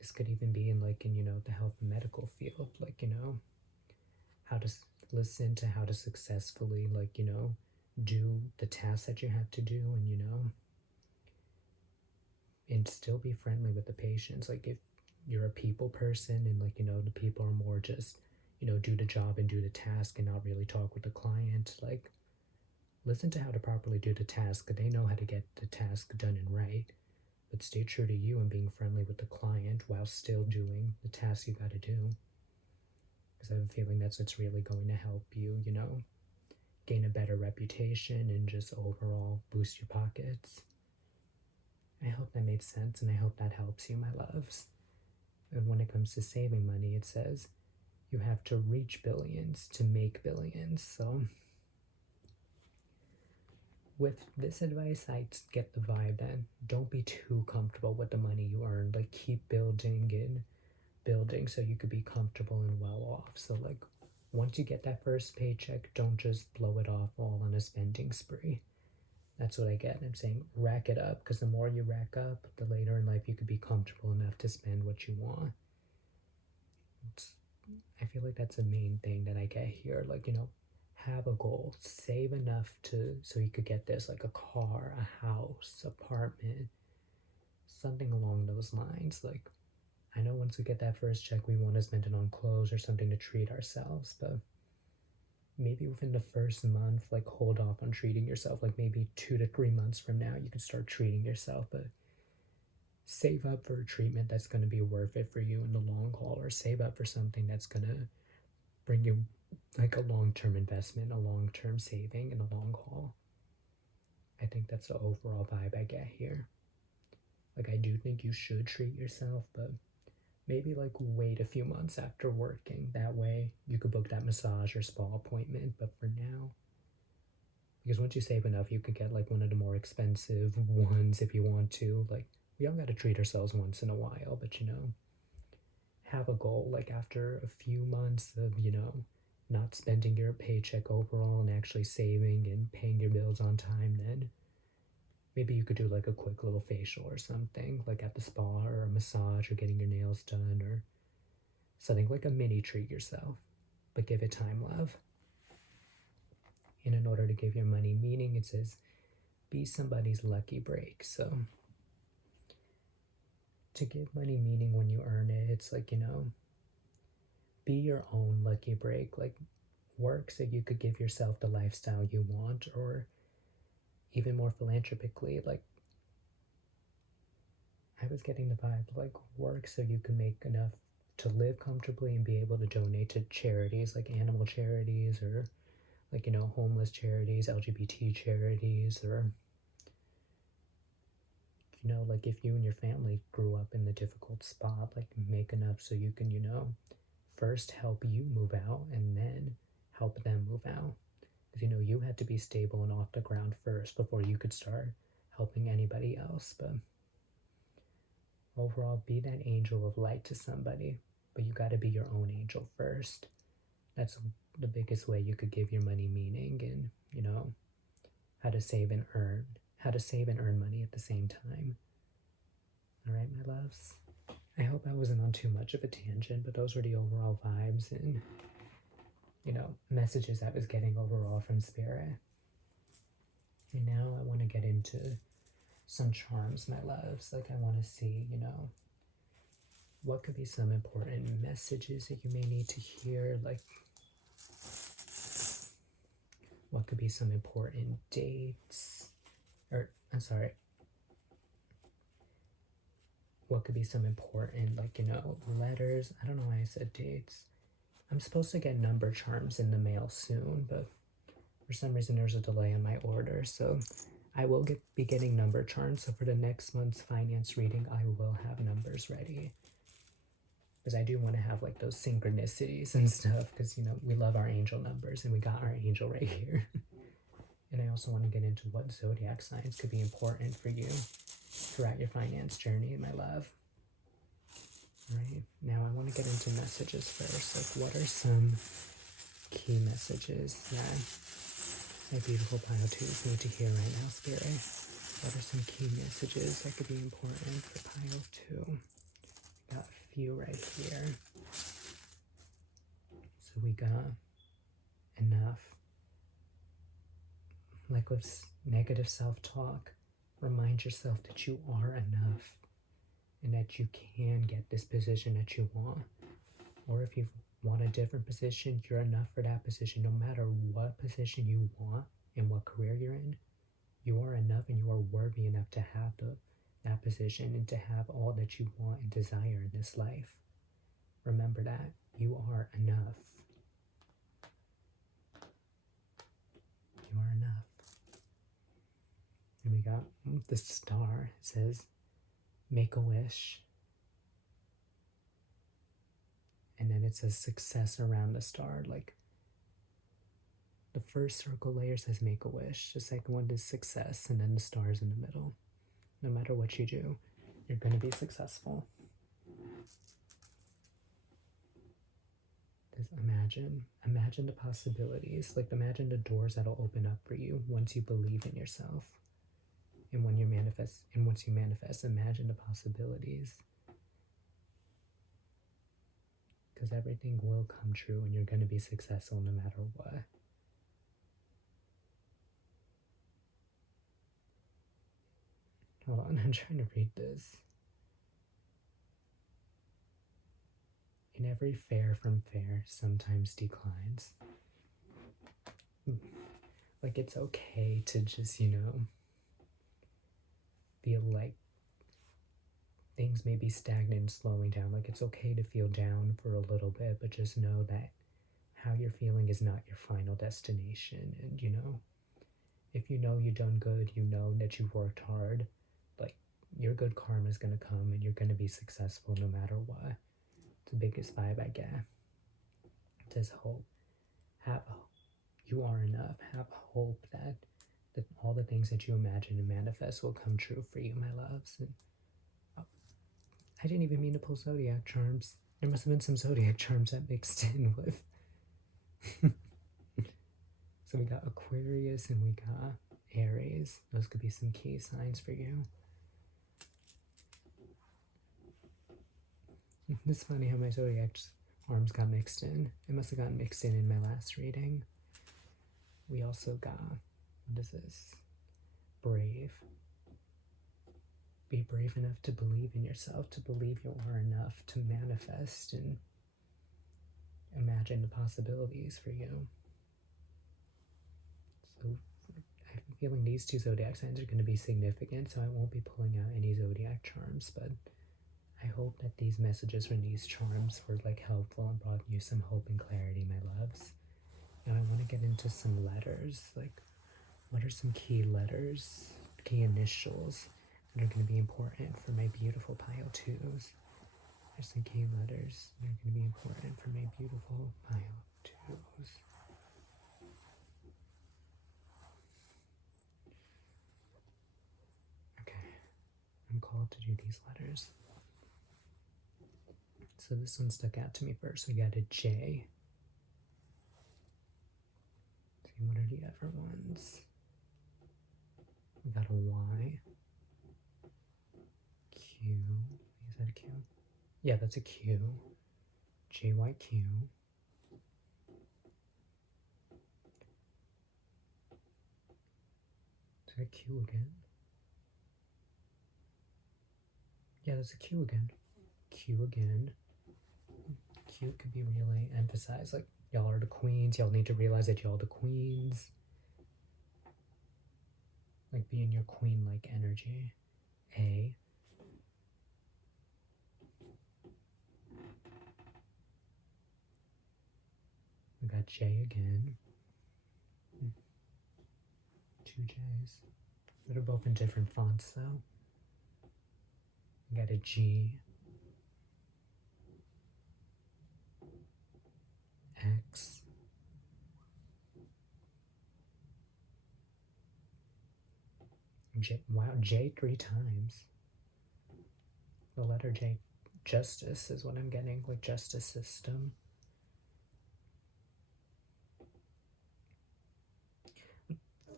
This could even be in the health and medical field, how to listen to how to successfully, do the tasks that you have to do and still be friendly with the patients. Like if you're a people person and the people are more just, do the job and do the task and not really talk with the client, listen to how to properly do the task, because they know how to get the task done and right, but stay true to you and being friendly with the client while still doing the task you got to do. Because I have a feeling that's what's really going to help you, gain a better reputation and just overall boost your pockets. I hope that made sense, and I hope that helps you, my loves. And when it comes to saving money, it says you have to reach billions to make billions. So with this advice, I get the vibe that don't be too comfortable with the money you earn. Like keep building and building so you could be comfortable and well off. So once you get that first paycheck, don't just blow it off all on a spending spree. That's what I get. I'm saying rack it up, because the more you rack up, the later in life you could be comfortable enough to spend what you want. I feel like that's the main thing that I get here. Have a goal, save enough so you could get this, like a car, a house, apartment, something along those lines. I know once we get that first check, we want to spend it on clothes or something to treat ourselves, but maybe within the first month, hold off on treating yourself. Maybe 2 to 3 months from now, you can start treating yourself, but save up for a treatment that's going to be worth it for you in the long haul, or save up for something that's going to bring you a long-term investment, a long-term saving in the long haul. I think that's the overall vibe I get here. I do think you should treat yourself, but maybe wait a few months after working. That way you could book that massage or spa appointment. But for now, because once you save enough, you could get one of the more expensive ones if you want to. We all got to treat ourselves once in a while, but have a goal. After a few months of not spending your paycheck overall and actually saving and paying your bills on time, then maybe you could do a quick little facial or something, at the spa, or a massage, or getting your nails done, or something a mini treat yourself. But give it time, love. And in order to give your money meaning, it says be somebody's lucky break. So to give money meaning when you earn it, it's be your own lucky break. Work so you could give yourself the lifestyle you want, or even more philanthropically, I was getting the vibe, work so you can make enough to live comfortably and be able to donate to charities, animal charities, or homeless charities, LGBT charities, or if you and your family grew up in the difficult spot, make enough so you can first help you move out and then help them move out. Because you had to be stable and off the ground first before you could start helping anybody else. But overall, be that angel of light to somebody, but you got to be your own angel first. That's the biggest way you could give your money meaning, and how to save and earn money at the same time. All right, my loves, I hope I wasn't on too much of a tangent, but those were the overall vibes and messages I was getting overall from Spirit. And now I want to get into some charms, my loves. Like, I want to see, you know, what could be some important messages that you may need to hear? Like, what could be some important dates? Or, I'm sorry. What could be some important, like, you know, letters? I don't know why I said dates. I'm supposed to get number charms in the mail soon, but for some reason there's a delay in my order. So I will be getting number charms. So for the next month's finance reading, I will have numbers ready. Because I do want to have like those synchronicities and stuff. Because, you know, we love our angel numbers and we got our angel right here. And I also want to get into what zodiac signs could be important for you throughout your finance journey, my love. Right, now I want to get into messages first. Like, what are some key messages that my beautiful pile twos need to hear right now, Spirit? What are some key messages that could be important for pile 2? Got a few right here. So we got enough. Like with negative self-talk, remind yourself that you are enough and that you can get this position that you want. Or if you want a different position, you're enough for that position. No matter what position you want and what career you're in, you are enough and you are worthy enough to have that position and to have all that you want and desire in this life. Remember that. You are enough. You are enough. And we got the star. It says, make a wish. And then it says success around the star. Like, the first circle layer says make a wish. The second one is success. And then the stars in the middle. No matter what you do, you're going to be successful. Just imagine the possibilities. Like, imagine the doors that'll open up for you once you believe in yourself. And once you manifest, imagine the possibilities. Because everything will come true and you're going to be successful no matter what. Hold on, I'm trying to read this. In every fair from fair sometimes declines. Like, it's okay to just, you know, feel like things may be stagnant and slowing down. Like, it's okay to feel down for a little bit, but just know that how you're feeling is not your final destination. And, you know, if you know you've done good, you know that you've worked hard, like, your good karma is going to come and you're going to be successful no matter what. It's the biggest vibe I get. It says hope. You are enough. Have hope that all the things that you imagine and manifest will come true for you, my loves. And I didn't even mean to pull zodiac charms. There must have been some zodiac charms that mixed in with. So we got Aquarius and we got Aries. Those could be some key signs for you. It's funny how my zodiac arms got mixed in. It must have gotten mixed in my last reading. We also got, what is this? Brave. Be brave enough to believe in yourself, to believe you are enough, to manifest and imagine the possibilities for you. So I'm feeling these two zodiac signs are going to be significant, so I won't be pulling out any zodiac charms, but I hope that these messages from these charms were like helpful and brought you some hope and clarity, my loves. Now I want to get into some letters. Like, what are some key letters, key initials that are going to be important for my beautiful pile twos? There's some key letters that are going to be important for my beautiful pile twos. Okay, I'm called to do these letters. So this one stuck out to me first. We got a J. See, what are the other ones? We got a Y. Q. Is that a Q? Yeah, that's a Q. JYQ. that Q again? Yeah, there's a Q again. Q again. Q could be really emphasized, like, y'all are the queens. Y'all need to realize that y'all are the queens. Like, be in your queen-like energy. A. We got J again. 2 J's. They're both in different fonts, though. We got a G. X. J. Wow, J 3 times. The letter J. Justice is what I'm getting, like justice system.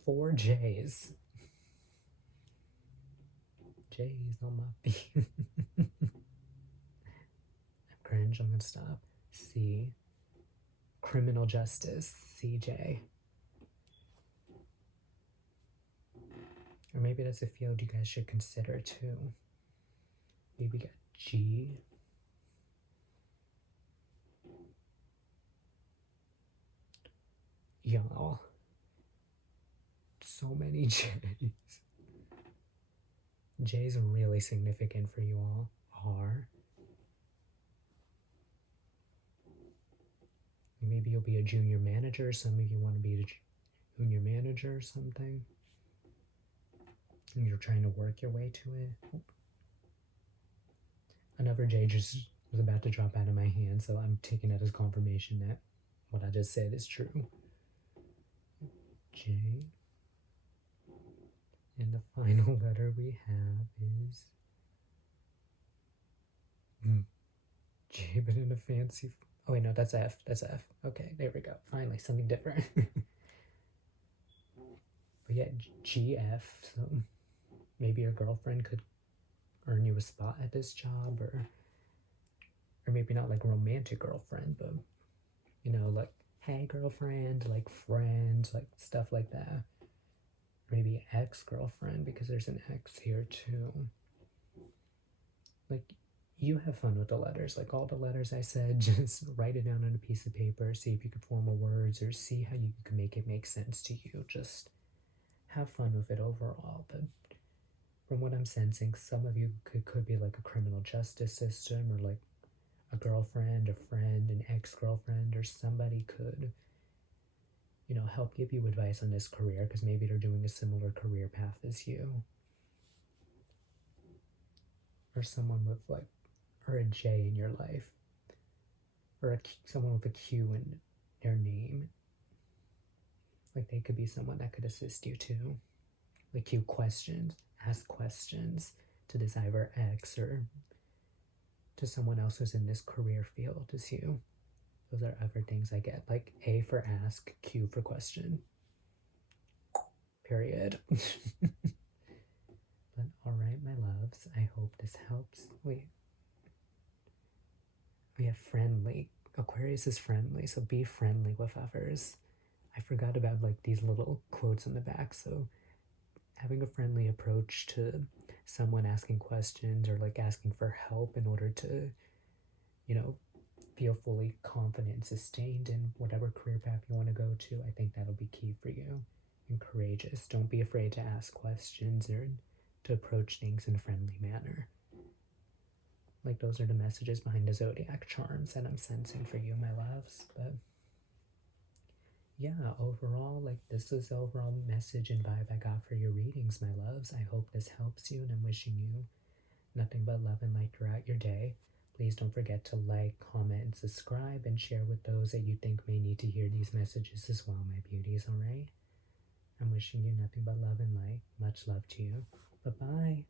Four J's. J's on my feet. I'm cringe, I'm gonna stop. C. Criminal justice, CJ. Or maybe that's a field you guys should consider too. Maybe we got G. Y'all. So many J's. J's are really significant for you all. R. Maybe you'll be a junior manager. Some of you want to be a junior manager or something. And you're trying to work your way to it. Another J just was about to drop out of my hand, so I'm taking that as confirmation that what I just said is true. J. And the final letter we have is J, but in a fancy... Oh wait, no, that's F. That's F. Okay, there we go. Finally, something different. But yeah, GF, so maybe your girlfriend could earn you a spot at this job, or maybe not like romantic girlfriend, but, you know, like, hey girlfriend, like friend, like stuff like that. Maybe ex-girlfriend, because there's an X here too. Like, you have fun with the letters. Like all the letters I said, just write it down on a piece of paper, see if you could form words, or see how you can make it make sense to you. Just have fun with it overall. But from what I'm sensing, some of you could be like a criminal justice system, or like a girlfriend, a friend, an ex-girlfriend, or somebody could, you know, help give you advice on this career, because maybe they're doing a similar career path as you. Or someone with like, or a J in your life, or someone with a Q in their name. Like they could be someone that could assist you too. Like Q questions, ask questions to this either X or to someone else who's in this career field as you. Those are other things I get. Like A for ask, Q for question. Period. But alright, my loves, I hope this helps. Wait. We have friendly. Aquarius is friendly, so be friendly with others. I forgot about like these little quotes on the back, so having a friendly approach to someone asking questions or like asking for help in order to, you know, feel fully confident and sustained in whatever career path you want to go to, I think that'll be key for you. And courageous. Don't be afraid to ask questions or to approach things in a friendly manner. Like those are the messages behind the zodiac charms that I'm sensing for you, my loves. But yeah, overall, like this is the overall message and vibe I got for your readings, my loves. I hope this helps you, and I'm wishing you nothing but love and light throughout your day. Please don't forget to like, comment, and subscribe, and share with those that you think may need to hear these messages as well, my beauties, alright? I'm wishing you nothing but love and light. Much love to you. Bye-bye.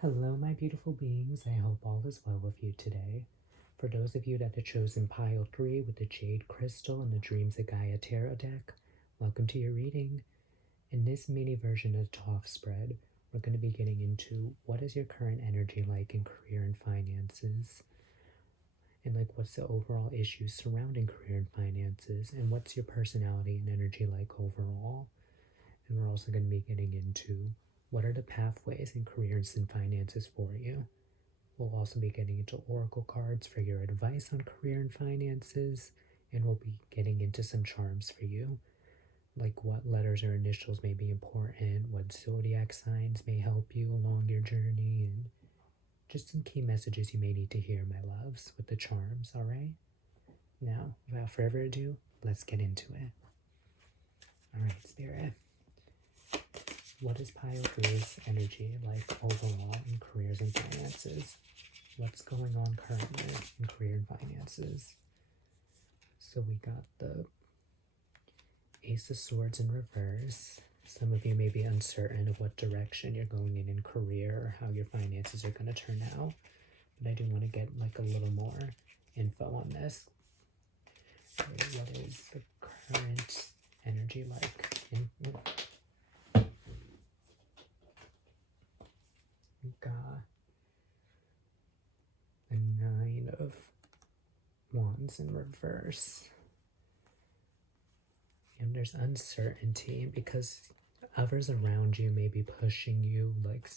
Hello, my beautiful beings. I hope all is well with you today. For those of you that have chosen pile 3 with the Jade Crystal and the Dreams of Gaia Tarot deck, welcome to your reading. In this mini version of Toff Spread, we're going to be getting into what is your current energy like in career and finances, and like what's the overall issues surrounding career and finances, and what's your personality and energy like overall. And we're also going to be getting into what are the pathways in careers and finances for you. We'll also be getting into oracle cards for your advice on career and finances, and we'll be getting into some charms for you, like what letters or initials may be important, what zodiac signs may help you along your journey, and just some key messages you may need to hear, my loves, with the charms, alright? Now, without further ado, let's get into it. Alright, Spirit. What is Pile 3's energy like overall in careers and finances? What's going on currently in career and finances? So we got the Ace of Swords in reverse. Some of you may be uncertain of what direction you're going in career or how your finances are going to turn out. But I do want to get like a little more info on this. Okay, what is the current energy like? We got a 9 of Wands in reverse. And there's uncertainty because others around you may be pushing you, like,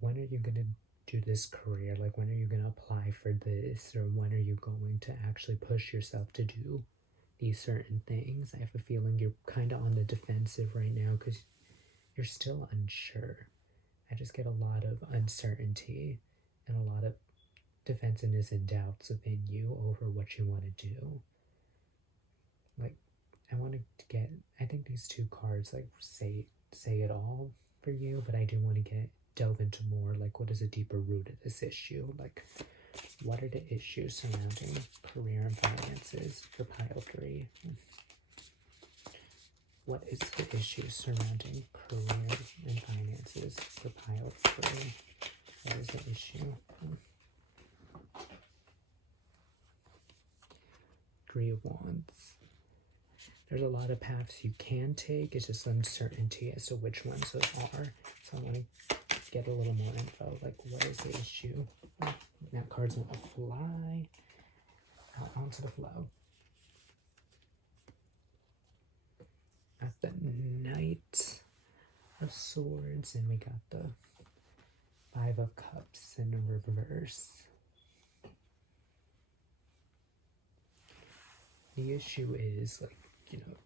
when are you going to do this career? Like, when are you going to apply for this? Or when are you going to actually push yourself to do these certain things? I have a feeling you're kind of on the defensive right now because you're still unsure. I just get a lot of uncertainty and a lot of defensiveness and doubts within you over what you want to do. Like, I want to get, I think these two cards like say it all for you, but I do want to delve into more, like, what is a deeper root of this issue? Like, what are the issues surrounding career and finances for Pile 3? What is the issue surrounding career and finances for Pile 3? What is the issue? 3 of Wands. There's a lot of paths you can take. It's just uncertainty as to which ones those are. So I want to get a little more info. Like, what is the issue? Now cards want to fly out onto the flow. Got the Knight of Swords, and we got the 5 of Cups in reverse. The issue is, like, you know,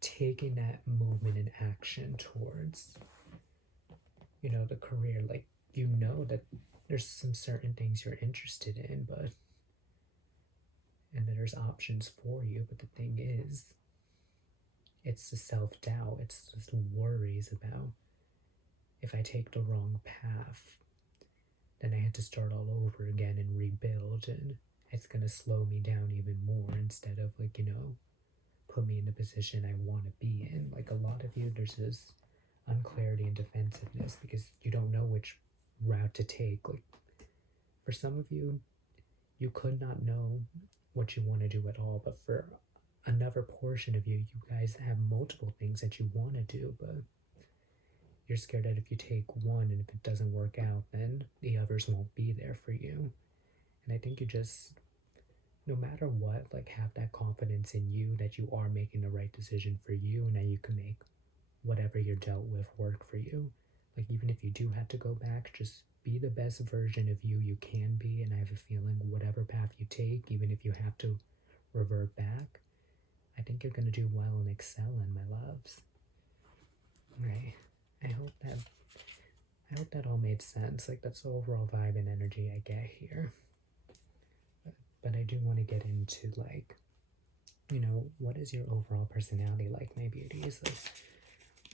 taking that movement and action towards, you know, the career. Like, you know that there's some certain things you're interested in, but, and there's options for you, but the thing is, it's the self-doubt, it's just worries about, if I take the wrong path, then I had to start all over again and rebuild, and it's going to slow me down even more instead of, like, you know, put me in the position I want to be in. Like, a lot of you, there's this unclarity and defensiveness because you don't know which route to take. Like, for some of you, you could not know what you want to do at all, but for another portion of you, you guys have multiple things that you want to do, but you're scared that if you take one and if it doesn't work out, then the others won't be there for you. And I think you just, no matter what, like, have that confidence in you that you are making the right decision for you and that you can make whatever you're dealt with work for you. Like, even if you do have to go back, just be the best version of you can be. And I have a feeling whatever path you take, even if you have to revert back, I think you're going to do well and excel in, my loves. Right. I hope that all made sense. Like, that's the overall vibe and energy I get here. But I do want to get into, like, you know, what is your overall personality like, my beauties? Like,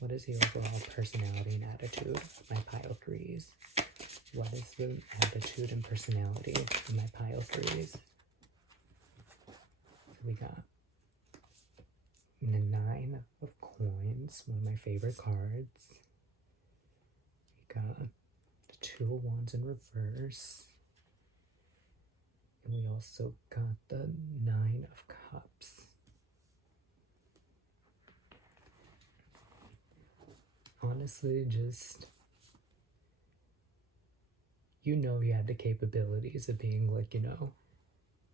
what is the overall personality and attitude of my Pile 3s? What is the attitude and personality of my Pile 3s? So we got the 9 of Coins, one of my favorite cards. We got the 2 of Wands in reverse. And we also got the 9 of Cups. Honestly, just, you know, you have the capabilities of being, like, you know,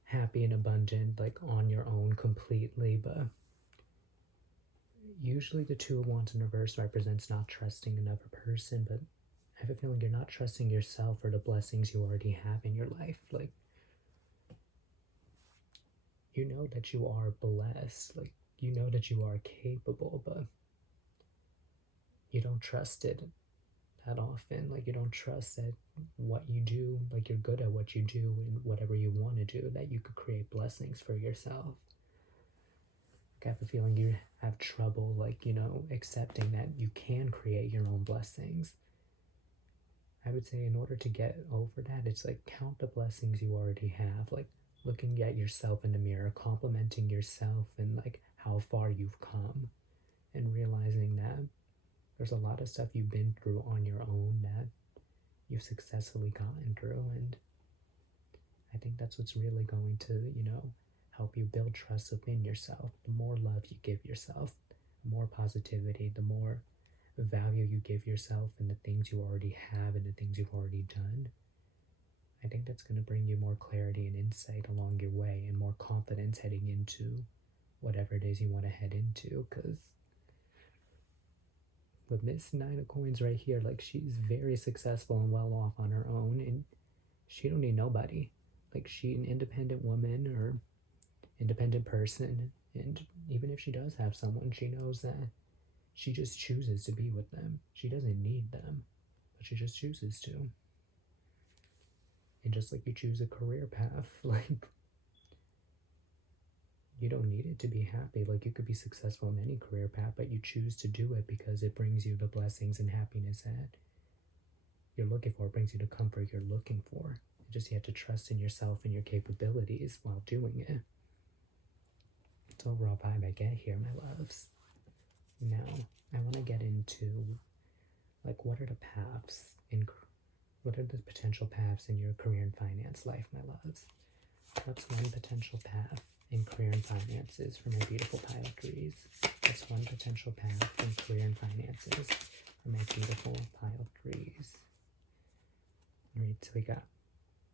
happy and abundant, like, on your own completely, but Usually the Two of Wands in reverse represents not trusting another person, but I have a feeling you're not trusting yourself or the blessings you already have in your life. Like, you know that you are blessed. Like, you know that you are capable, but you don't trust it that often. Like, you don't trust that what you do, like, you're good at what you do and whatever you want to do, that you could create blessings for yourself. I have a feeling you have trouble, like, accepting that you can create your own blessings. I would say in order to get over that, it's like count the blessings you already have, like looking at yourself in the mirror, complimenting yourself and like how far you've come, and realizing that there's a lot of stuff you've been through on your own that you've successfully gotten through. And I think that's what's really going to, help you build trust within yourself. The more love you give yourself, the more positivity, the more value you give yourself and the things you already have and the things you've already done. I think that's going to bring you more clarity and insight along your way and more confidence heading into whatever it is you want to head into. Because with Miss Nine of Coins right here, like, she's very successful and well off on her own, and she don't need nobody. Like, she an independent woman or independent person, and even if she does have someone, she knows that she just chooses to be with them. She doesn't need them, but she just chooses to. And just like you choose a career path, like, you don't need it to be happy. Like, you could be successful in any career path, but you choose to do it because it brings you the blessings and happiness that you're looking for. It brings you the comfort you're looking for. You have to trust in yourself and your capabilities while doing it. It's overall vibe I get here, my loves. Now, I want to get into, like, what are the potential paths in your career and finance life, my loves? What's one potential path in career and finances for my beautiful pile threes? What's one potential path in career and finances for my beautiful pile threes? Alright, so we got,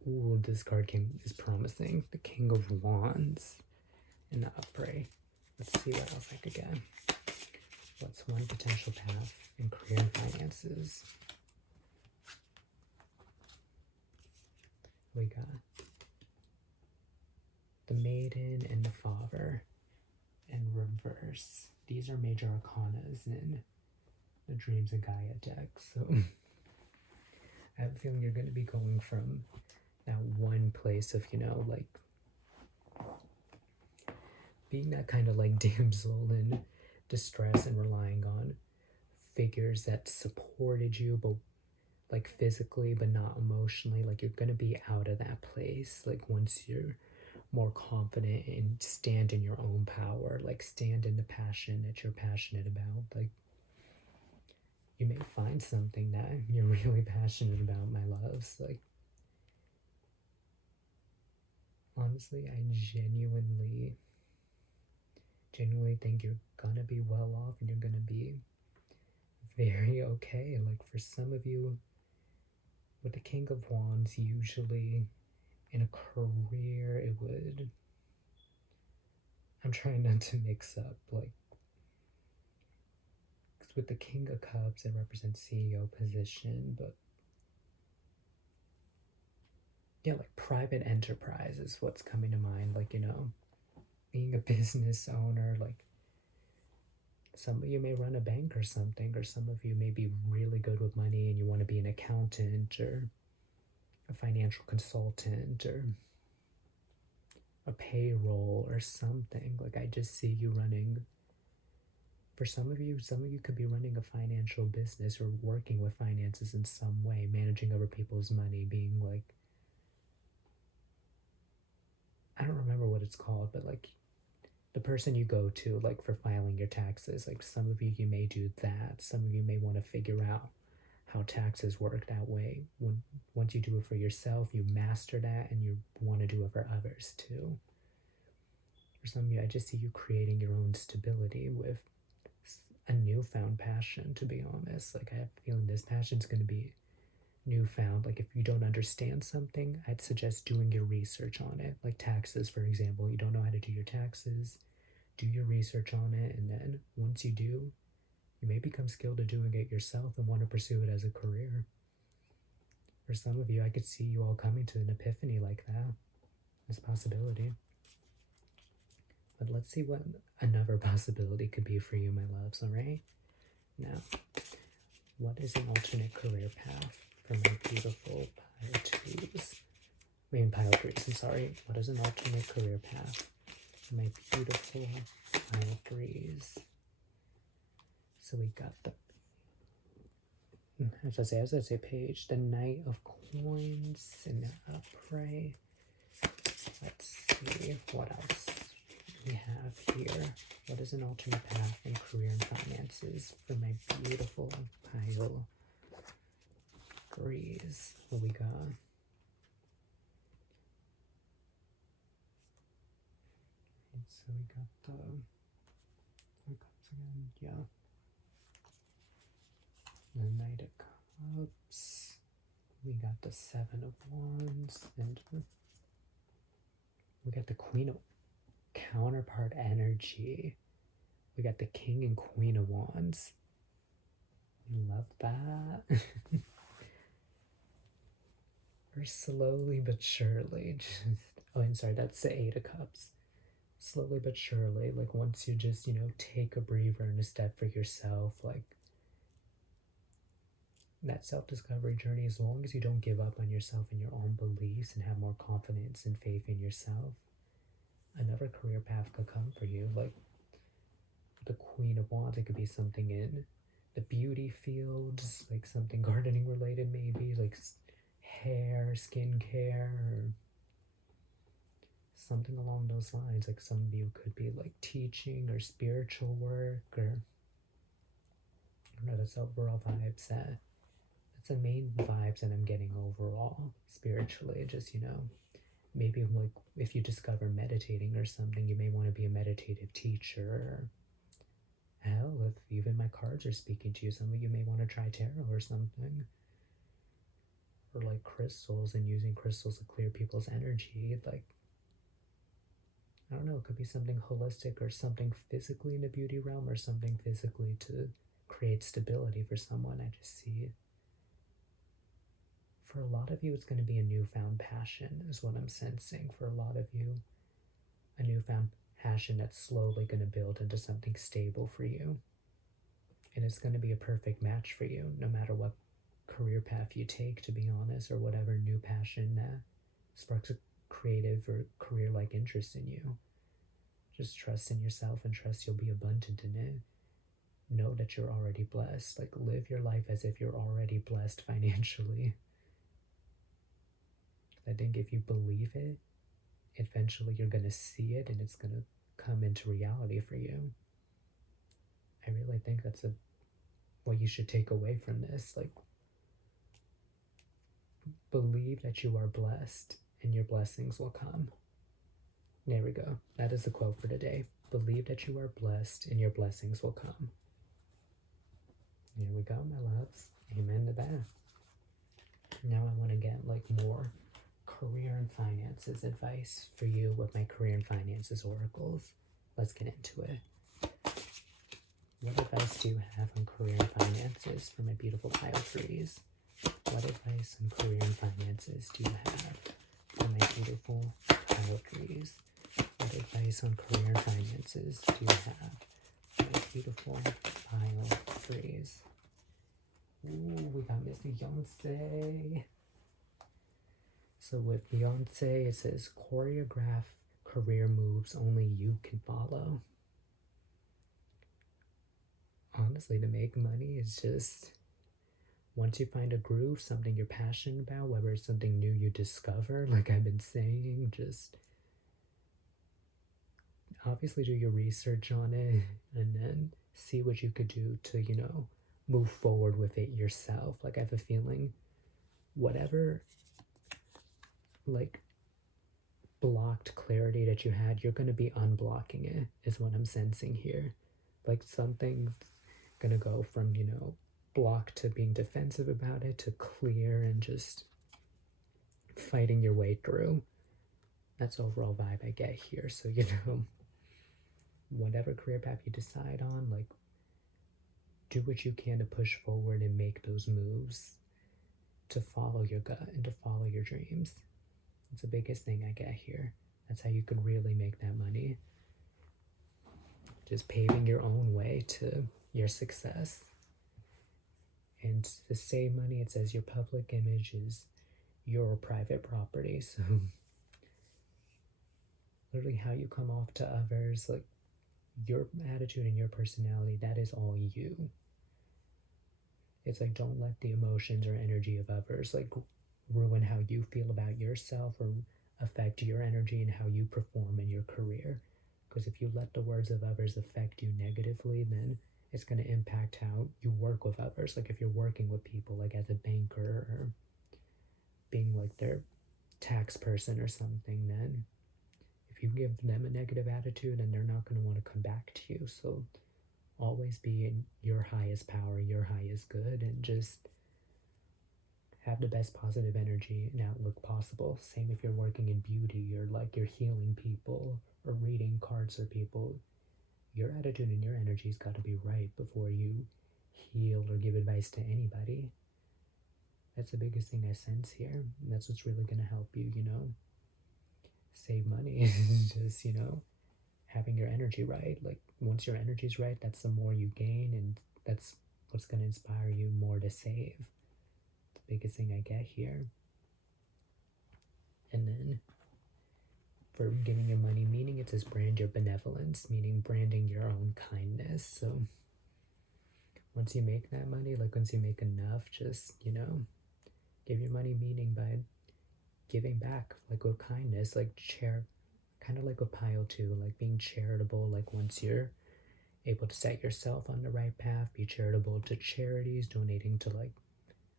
ooh, this card is promising. The King of Wands and the Upright. Let's see what else I could get. What's one potential path in career and finances? We got the Maiden and the Father in reverse. These are major arcanas in the Dreams of Gaia deck. So I have a feeling you're going to be going from that one place of, like, being that kind of like damsel in distress and relying on figures that supported you, but like physically, but not emotionally. Like, you're going to be out of that place. Like, once you're more confident and stand in your own power, like stand in the passion that you're passionate about, like, you may find something that you're really passionate about, my loves. Like, honestly, I genuinely think you're gonna be well off and you're gonna be very okay. Like, for some of you, with the King of Wands, usually in a career, it would, I'm trying not to mix up, like, because with the King of Cups, it represents CEO position, but yeah, like private enterprise is what's coming to mind. Like, being a business owner, like, some of you may run a bank or something, or some of you may be really good with money and you want to be an accountant or a financial consultant or a payroll or something. Like, I just see you running, for some of you could be running a financial business or working with finances in some way, managing other people's money, being like, I don't remember what it's called, but like the person you go to, like, for filing your taxes. Like, some of you may do that. Some of you may want to figure out how taxes work that way. Once you do it for yourself, you master that and you want to do it for others too. For some of you, I just see you creating your own stability with a newfound passion, to be honest. Like, I have a feeling this passion's going to be newfound. Like, if you don't understand something, I'd suggest doing your research on it. Like taxes, for example. You don't know how to do your taxes, do your research on it, and then once you do, you may become skilled at doing it yourself and want to pursue it as a career. For some of you, I could see you all coming to an epiphany like that. It's a possibility. But let's see what another possibility could be for you, my loves, alright? Now, what is an alternate career path for my beautiful pile trees? Pile trees, I'm sorry. What is an alternate career path for my beautiful pile trees? So we got the, as I say page, the Knight of Coins and the Upright. Let's see what else we have here. What is an alternate path in career and finances for my beautiful pile trees? What we got? So we got the, what cups again? Yeah. The Knight of Cups. We got the Seven of Wands, and we got the Queen of Counterpart energy. We got the King and Queen of Wands. Love that. Or slowly but surely, just, oh, I'm sorry, that's the Eight of Cups. Slowly but surely, like once you just, take a breather and a step for yourself, like that self-discovery journey, as long as you don't give up on yourself and your own beliefs and have more confidence and faith in yourself, another career path could come for you. Like the Queen of Wands, it could be something in the beauty fields, like something gardening related maybe, like hair, skincare, or something along those lines. Like some of you could be like teaching or spiritual work, or I don't know, that's overall vibes that, that's the main vibes that I'm getting overall spiritually. Just, maybe like if you discover meditating or something, you may want to be a meditative teacher. Or hell, if even my cards are speaking to you, some of you may want to try tarot or something. Or like crystals and using crystals to clear people's energy. Like, I don't know, it could be something holistic or something physically in the beauty realm, or something physically to create stability for someone. I just see it. For a lot of you, it's going to be a newfound passion, is what I'm sensing. For a lot of you, a newfound passion that's slowly going to build into something stable for you. And it's going to be a perfect match for you, no matter what career path you take, to be honest, or whatever new passion that sparks a creative or career-like interest in you. Just trust in yourself and trust you'll be abundant in it. Know that you're already blessed. Like, live your life as if you're already blessed financially. I think if you believe it, eventually you're going to see it and it's going to come into reality for you. I really think that's what you should take away from this. Like, believe that you are blessed and your blessings will come. There we go. That is the quote for today. Believe that you are blessed and your blessings will come. Here we go, my loves. Amen to that. Now I want to get like more career and finances advice for you with my career and finances oracles. Let's get into it. What advice do you have on career and finances for my beautiful pile trees? What advice on career and finances do you have for my beautiful pile trees? What advice on career and finances do you have for my beautiful pile trees? Ooh, we got Miss Beyonce. So with Beyonce, it says, choreograph career moves only you can follow. Honestly, to make money is just, once you find a groove, something you're passionate about, whether it's something new you discover, like I've been saying, just obviously do your research on it and then see what you could do to, move forward with it yourself. Like, I have a feeling whatever like blocked clarity that you had, you're going to be unblocking it, is what I'm sensing here. Like, something's going to go from, blocked to being defensive about it to clear and just fighting your way through. That's overall vibe I get here. So, whatever career path you decide on, like, do what you can to push forward and make those moves to follow your gut and to follow your dreams. It's the biggest thing I get here. That's how you can really make that money. Just paving your own way to your success. And to save money, it says your public image is your private property. So literally how you come off to others, like your attitude and your personality, that is all you. It's like, don't let the emotions or energy of others like ruin how you feel about yourself or affect your energy and how you perform in your career. Because if you let the words of others affect you negatively, then it's going to impact how you work with others. Like if you're working with people, like as a banker or being like their tax person or something, then if you give them a negative attitude, then they're not going to want to come back to you. So always be in your highest power, your highest good, and just have the best positive energy and outlook possible. Same if you're working in beauty or like you're healing people or reading cards for people. Your attitude and your energy's got to be right before you heal or give advice to anybody. That's the biggest thing I sense here. And that's what's really going to help you, save money. Just, having your energy right. Like once your energy's right, that's the more you gain, and that's what's going to inspire you more to save. The biggest thing I get here. And then for giving your money meaning, it says brand your benevolence, meaning branding your own kindness. So once you make that money, like once you make enough, just, give your money meaning by giving back, like with kindness, like kind of like a pile too, like being charitable. Like once you're able to set yourself on the right path, be charitable to charities, donating to like,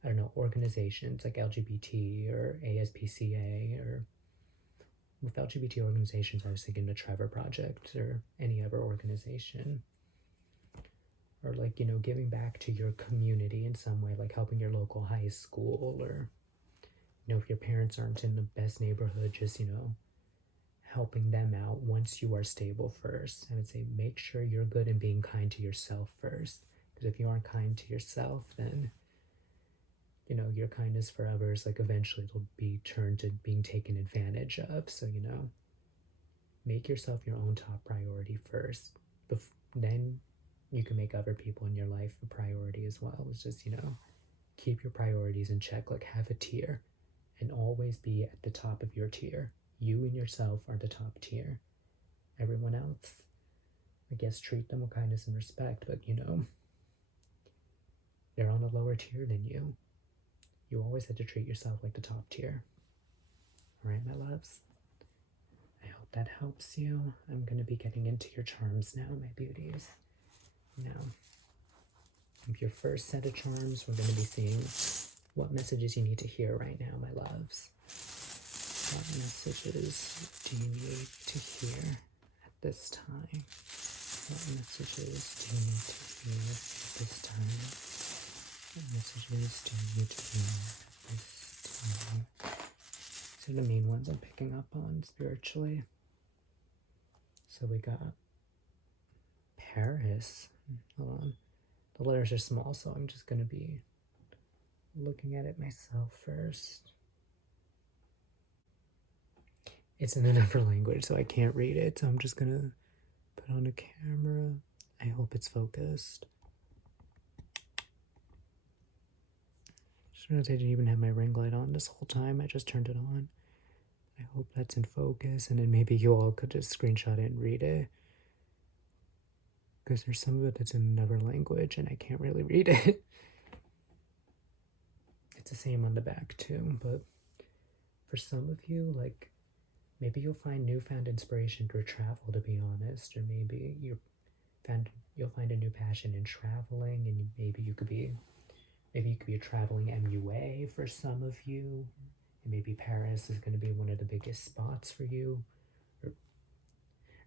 I don't know, organizations like LGBT or ASPCA, or with LGBT organizations, I was thinking the Trevor Project or any other organization. Or like, giving back to your community in some way, like helping your local high school, or, if your parents aren't in the best neighborhood, just, helping them out once you are stable first. I would say make sure you're good and being kind to yourself first. Because if you aren't kind to yourself, then, your kindness for others, like eventually it'll be turned to being taken advantage of. So, make yourself your own top priority first. Then you can make other people in your life a priority as well. It's just, keep your priorities in check. Like have a tier and always be at the top of your tier. You and yourself are the top tier. Everyone else, I guess, treat them with kindness and respect, but they're on a lower tier than you. You always have to treat yourself like the top tier. All right, my loves? I hope that helps you. I'm going to be getting into your charms now, my beauties. Now, your first set of charms, we're going to be seeing what messages you need to hear right now, my loves. What messages do you need to hear at this time? What messages do you need to hear at this time? What messages do you need to hear at this time? These are the main ones I'm picking up on spiritually. So we got Paris. Hold on. The letters are small, so I'm just going to be looking at it myself first. It's in another language, so I can't read it, so I'm just going to put on a camera. I hope it's focused. Just realized I didn't even have my ring light on this whole time. I just turned it on. I hope that's in focus, and then maybe you all could just screenshot it and read it. Because there's some of it that's in another language, and I can't really read it. It's the same on the back, too, but for some of you, like, maybe you'll find newfound inspiration through travel, to be honest, or maybe you'll find a new passion in traveling, and maybe you could be a traveling MUA for some of you, and maybe Paris is going to be one of the biggest spots for you, or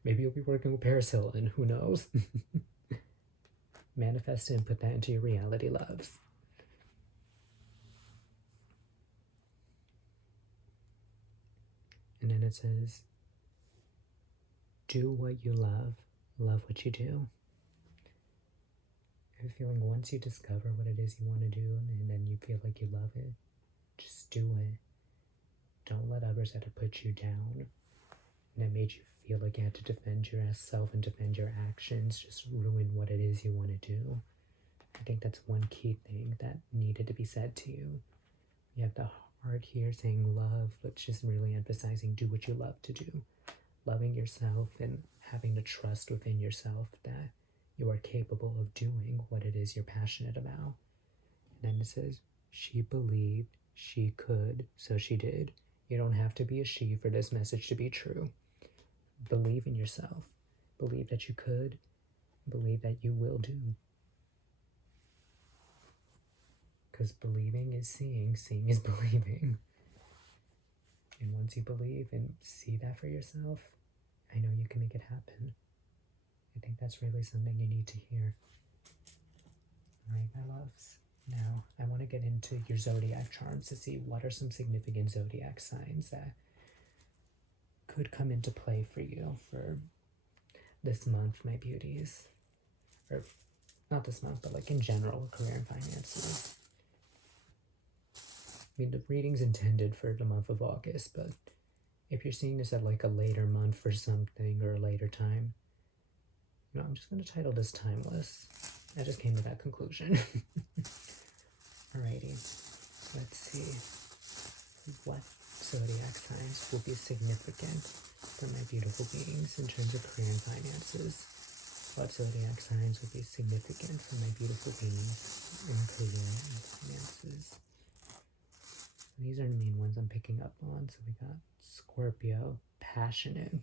maybe you'll be working with Paris Hilton, who knows? Manifest it and put that into your reality, loves. And then it says, do what you love, love what you do. I have a feeling once you discover what it is you want to do and then you feel like you love it, just do it. Don't let others have to put you down. And that made you feel like you had to defend yourself and defend your actions, just ruin what it is you want to do. I think that's one key thing that needed to be said to you. You have the heart here saying love, but just really emphasizing do what you love to do. Loving yourself and having the trust within yourself that you are capable of doing what it is you're passionate about. And then it says, she believed she could, so she did. You don't have to be a she for this message to be true. Believe in yourself. Believe that you could. Believe that you will do. Because believing is seeing is believing. And once you believe and see that for yourself, I know you can make it happen. I think that's really something you need to hear. Alright, my loves. Now, I want to get into your zodiac charms to see what are some significant zodiac signs that could come into play for you for this month, my beauties. Or, not this month, but like in general, career and finances. I mean, the reading's intended for the month of August, but if you're seeing this at like a later month for something or a later time, you know, I'm just going to title this Timeless. I just came to that conclusion. Alrighty, let's see what zodiac signs will be significant for my beautiful beings in terms of career and finances. What zodiac signs will be significant for my beautiful beings in career and finances. These are the main ones I'm picking up on. So we got Scorpio, passionate.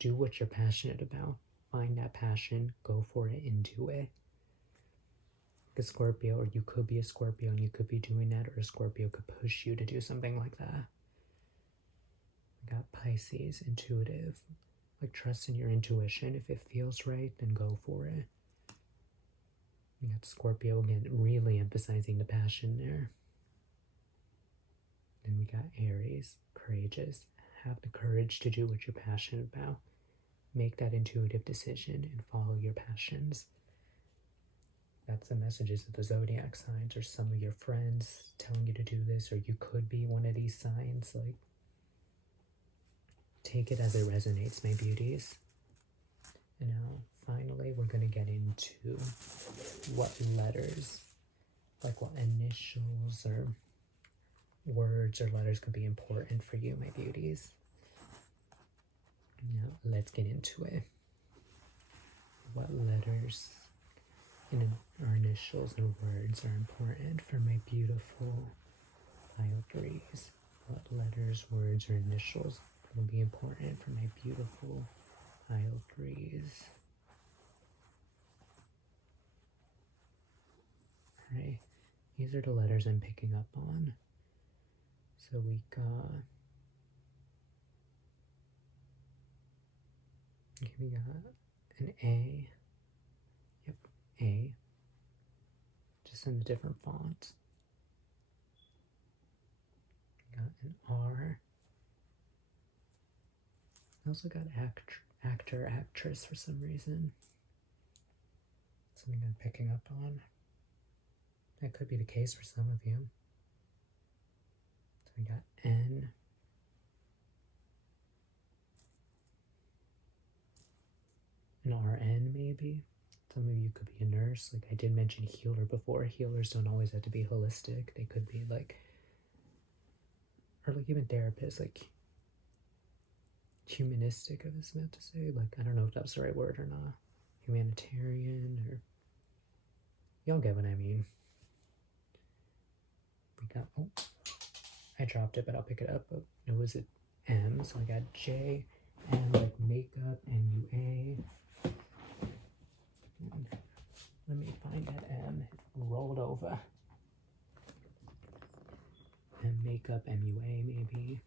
Do what you're passionate about. Find that passion, go for it, and do it. A Scorpio, or you could be a Scorpio and you could be doing that, or a Scorpio could push you to do something like that. We got Pisces, intuitive. Like, trust in your intuition. If it feels right, then go for it. We got Scorpio again, really emphasizing the passion there. Then we got Aries, courageous. Have the courage to do what you're passionate about. Make that intuitive decision and follow your passions. That's the messages of the zodiac signs, or some of your friends telling you to do this, or you could be one of these signs. Like, take it as it resonates, my beauties. And now, finally, we're going to get into what letters, like what initials or words or letters could be important for you, my beauties. Now, let's get into it. What letters or initials or words are important for my beautiful Wild-Breeze? What letters, words, or initials will be important for my beautiful Wild-Breeze? Alright, these are the letters I'm picking up on. So we got an A. Yep, A. Just in a different font. We got an R. I also got actor, actress for some reason. Something I'm picking up on. That could be the case for some of you. So we got N. An RN maybe. Some of you could be a nurse. Like I did mention healer before. Healers don't always have to be holistic. They could be like, or like even therapists, like humanistic, I was meant to say. Like, I don't know if that's the right word or not. Humanitarian, or y'all get what I mean. We got, oh, I dropped it, but I'll pick it up. But it was an M, so I got J, M like makeup, MUA. Let me find that M. Rolled over. And makeup, MUA maybe.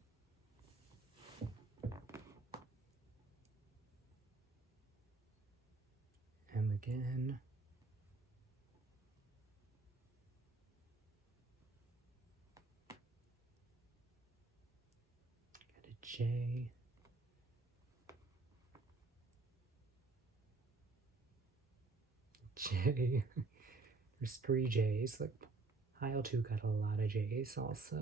M again. Got a J. J. There's 3 J's. Like, Pile 2 got a lot of J's also.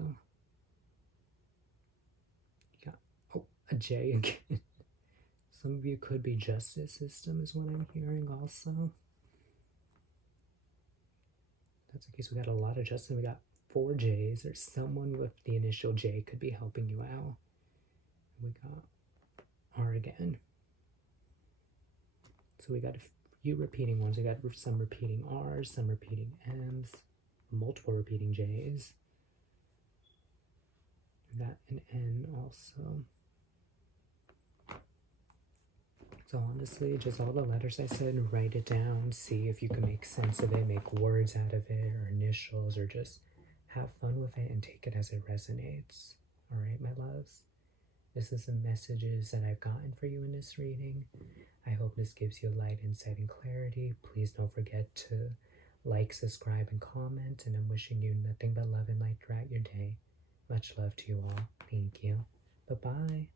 You got, oh, a J again. Some of you could be justice system is what I'm hearing also. That's the case. We got a lot of justice. We got 4 J's, or someone with the initial J could be helping you out. We got R again. So we got a few repeating ones. We got some repeating R's, some repeating M's, multiple repeating J's. We got an N also. So honestly, just all the letters I said, write it down, see if you can make sense of it, make words out of it, or initials, or just have fun with it and take it as it resonates. Alright, my loves? This is the messages that I've gotten for you in this reading. I hope this gives you light, insight, and clarity. Please don't forget to like, subscribe, and comment, and I'm wishing you nothing but love and light throughout your day. Much love to you all. Thank you. Bye-bye.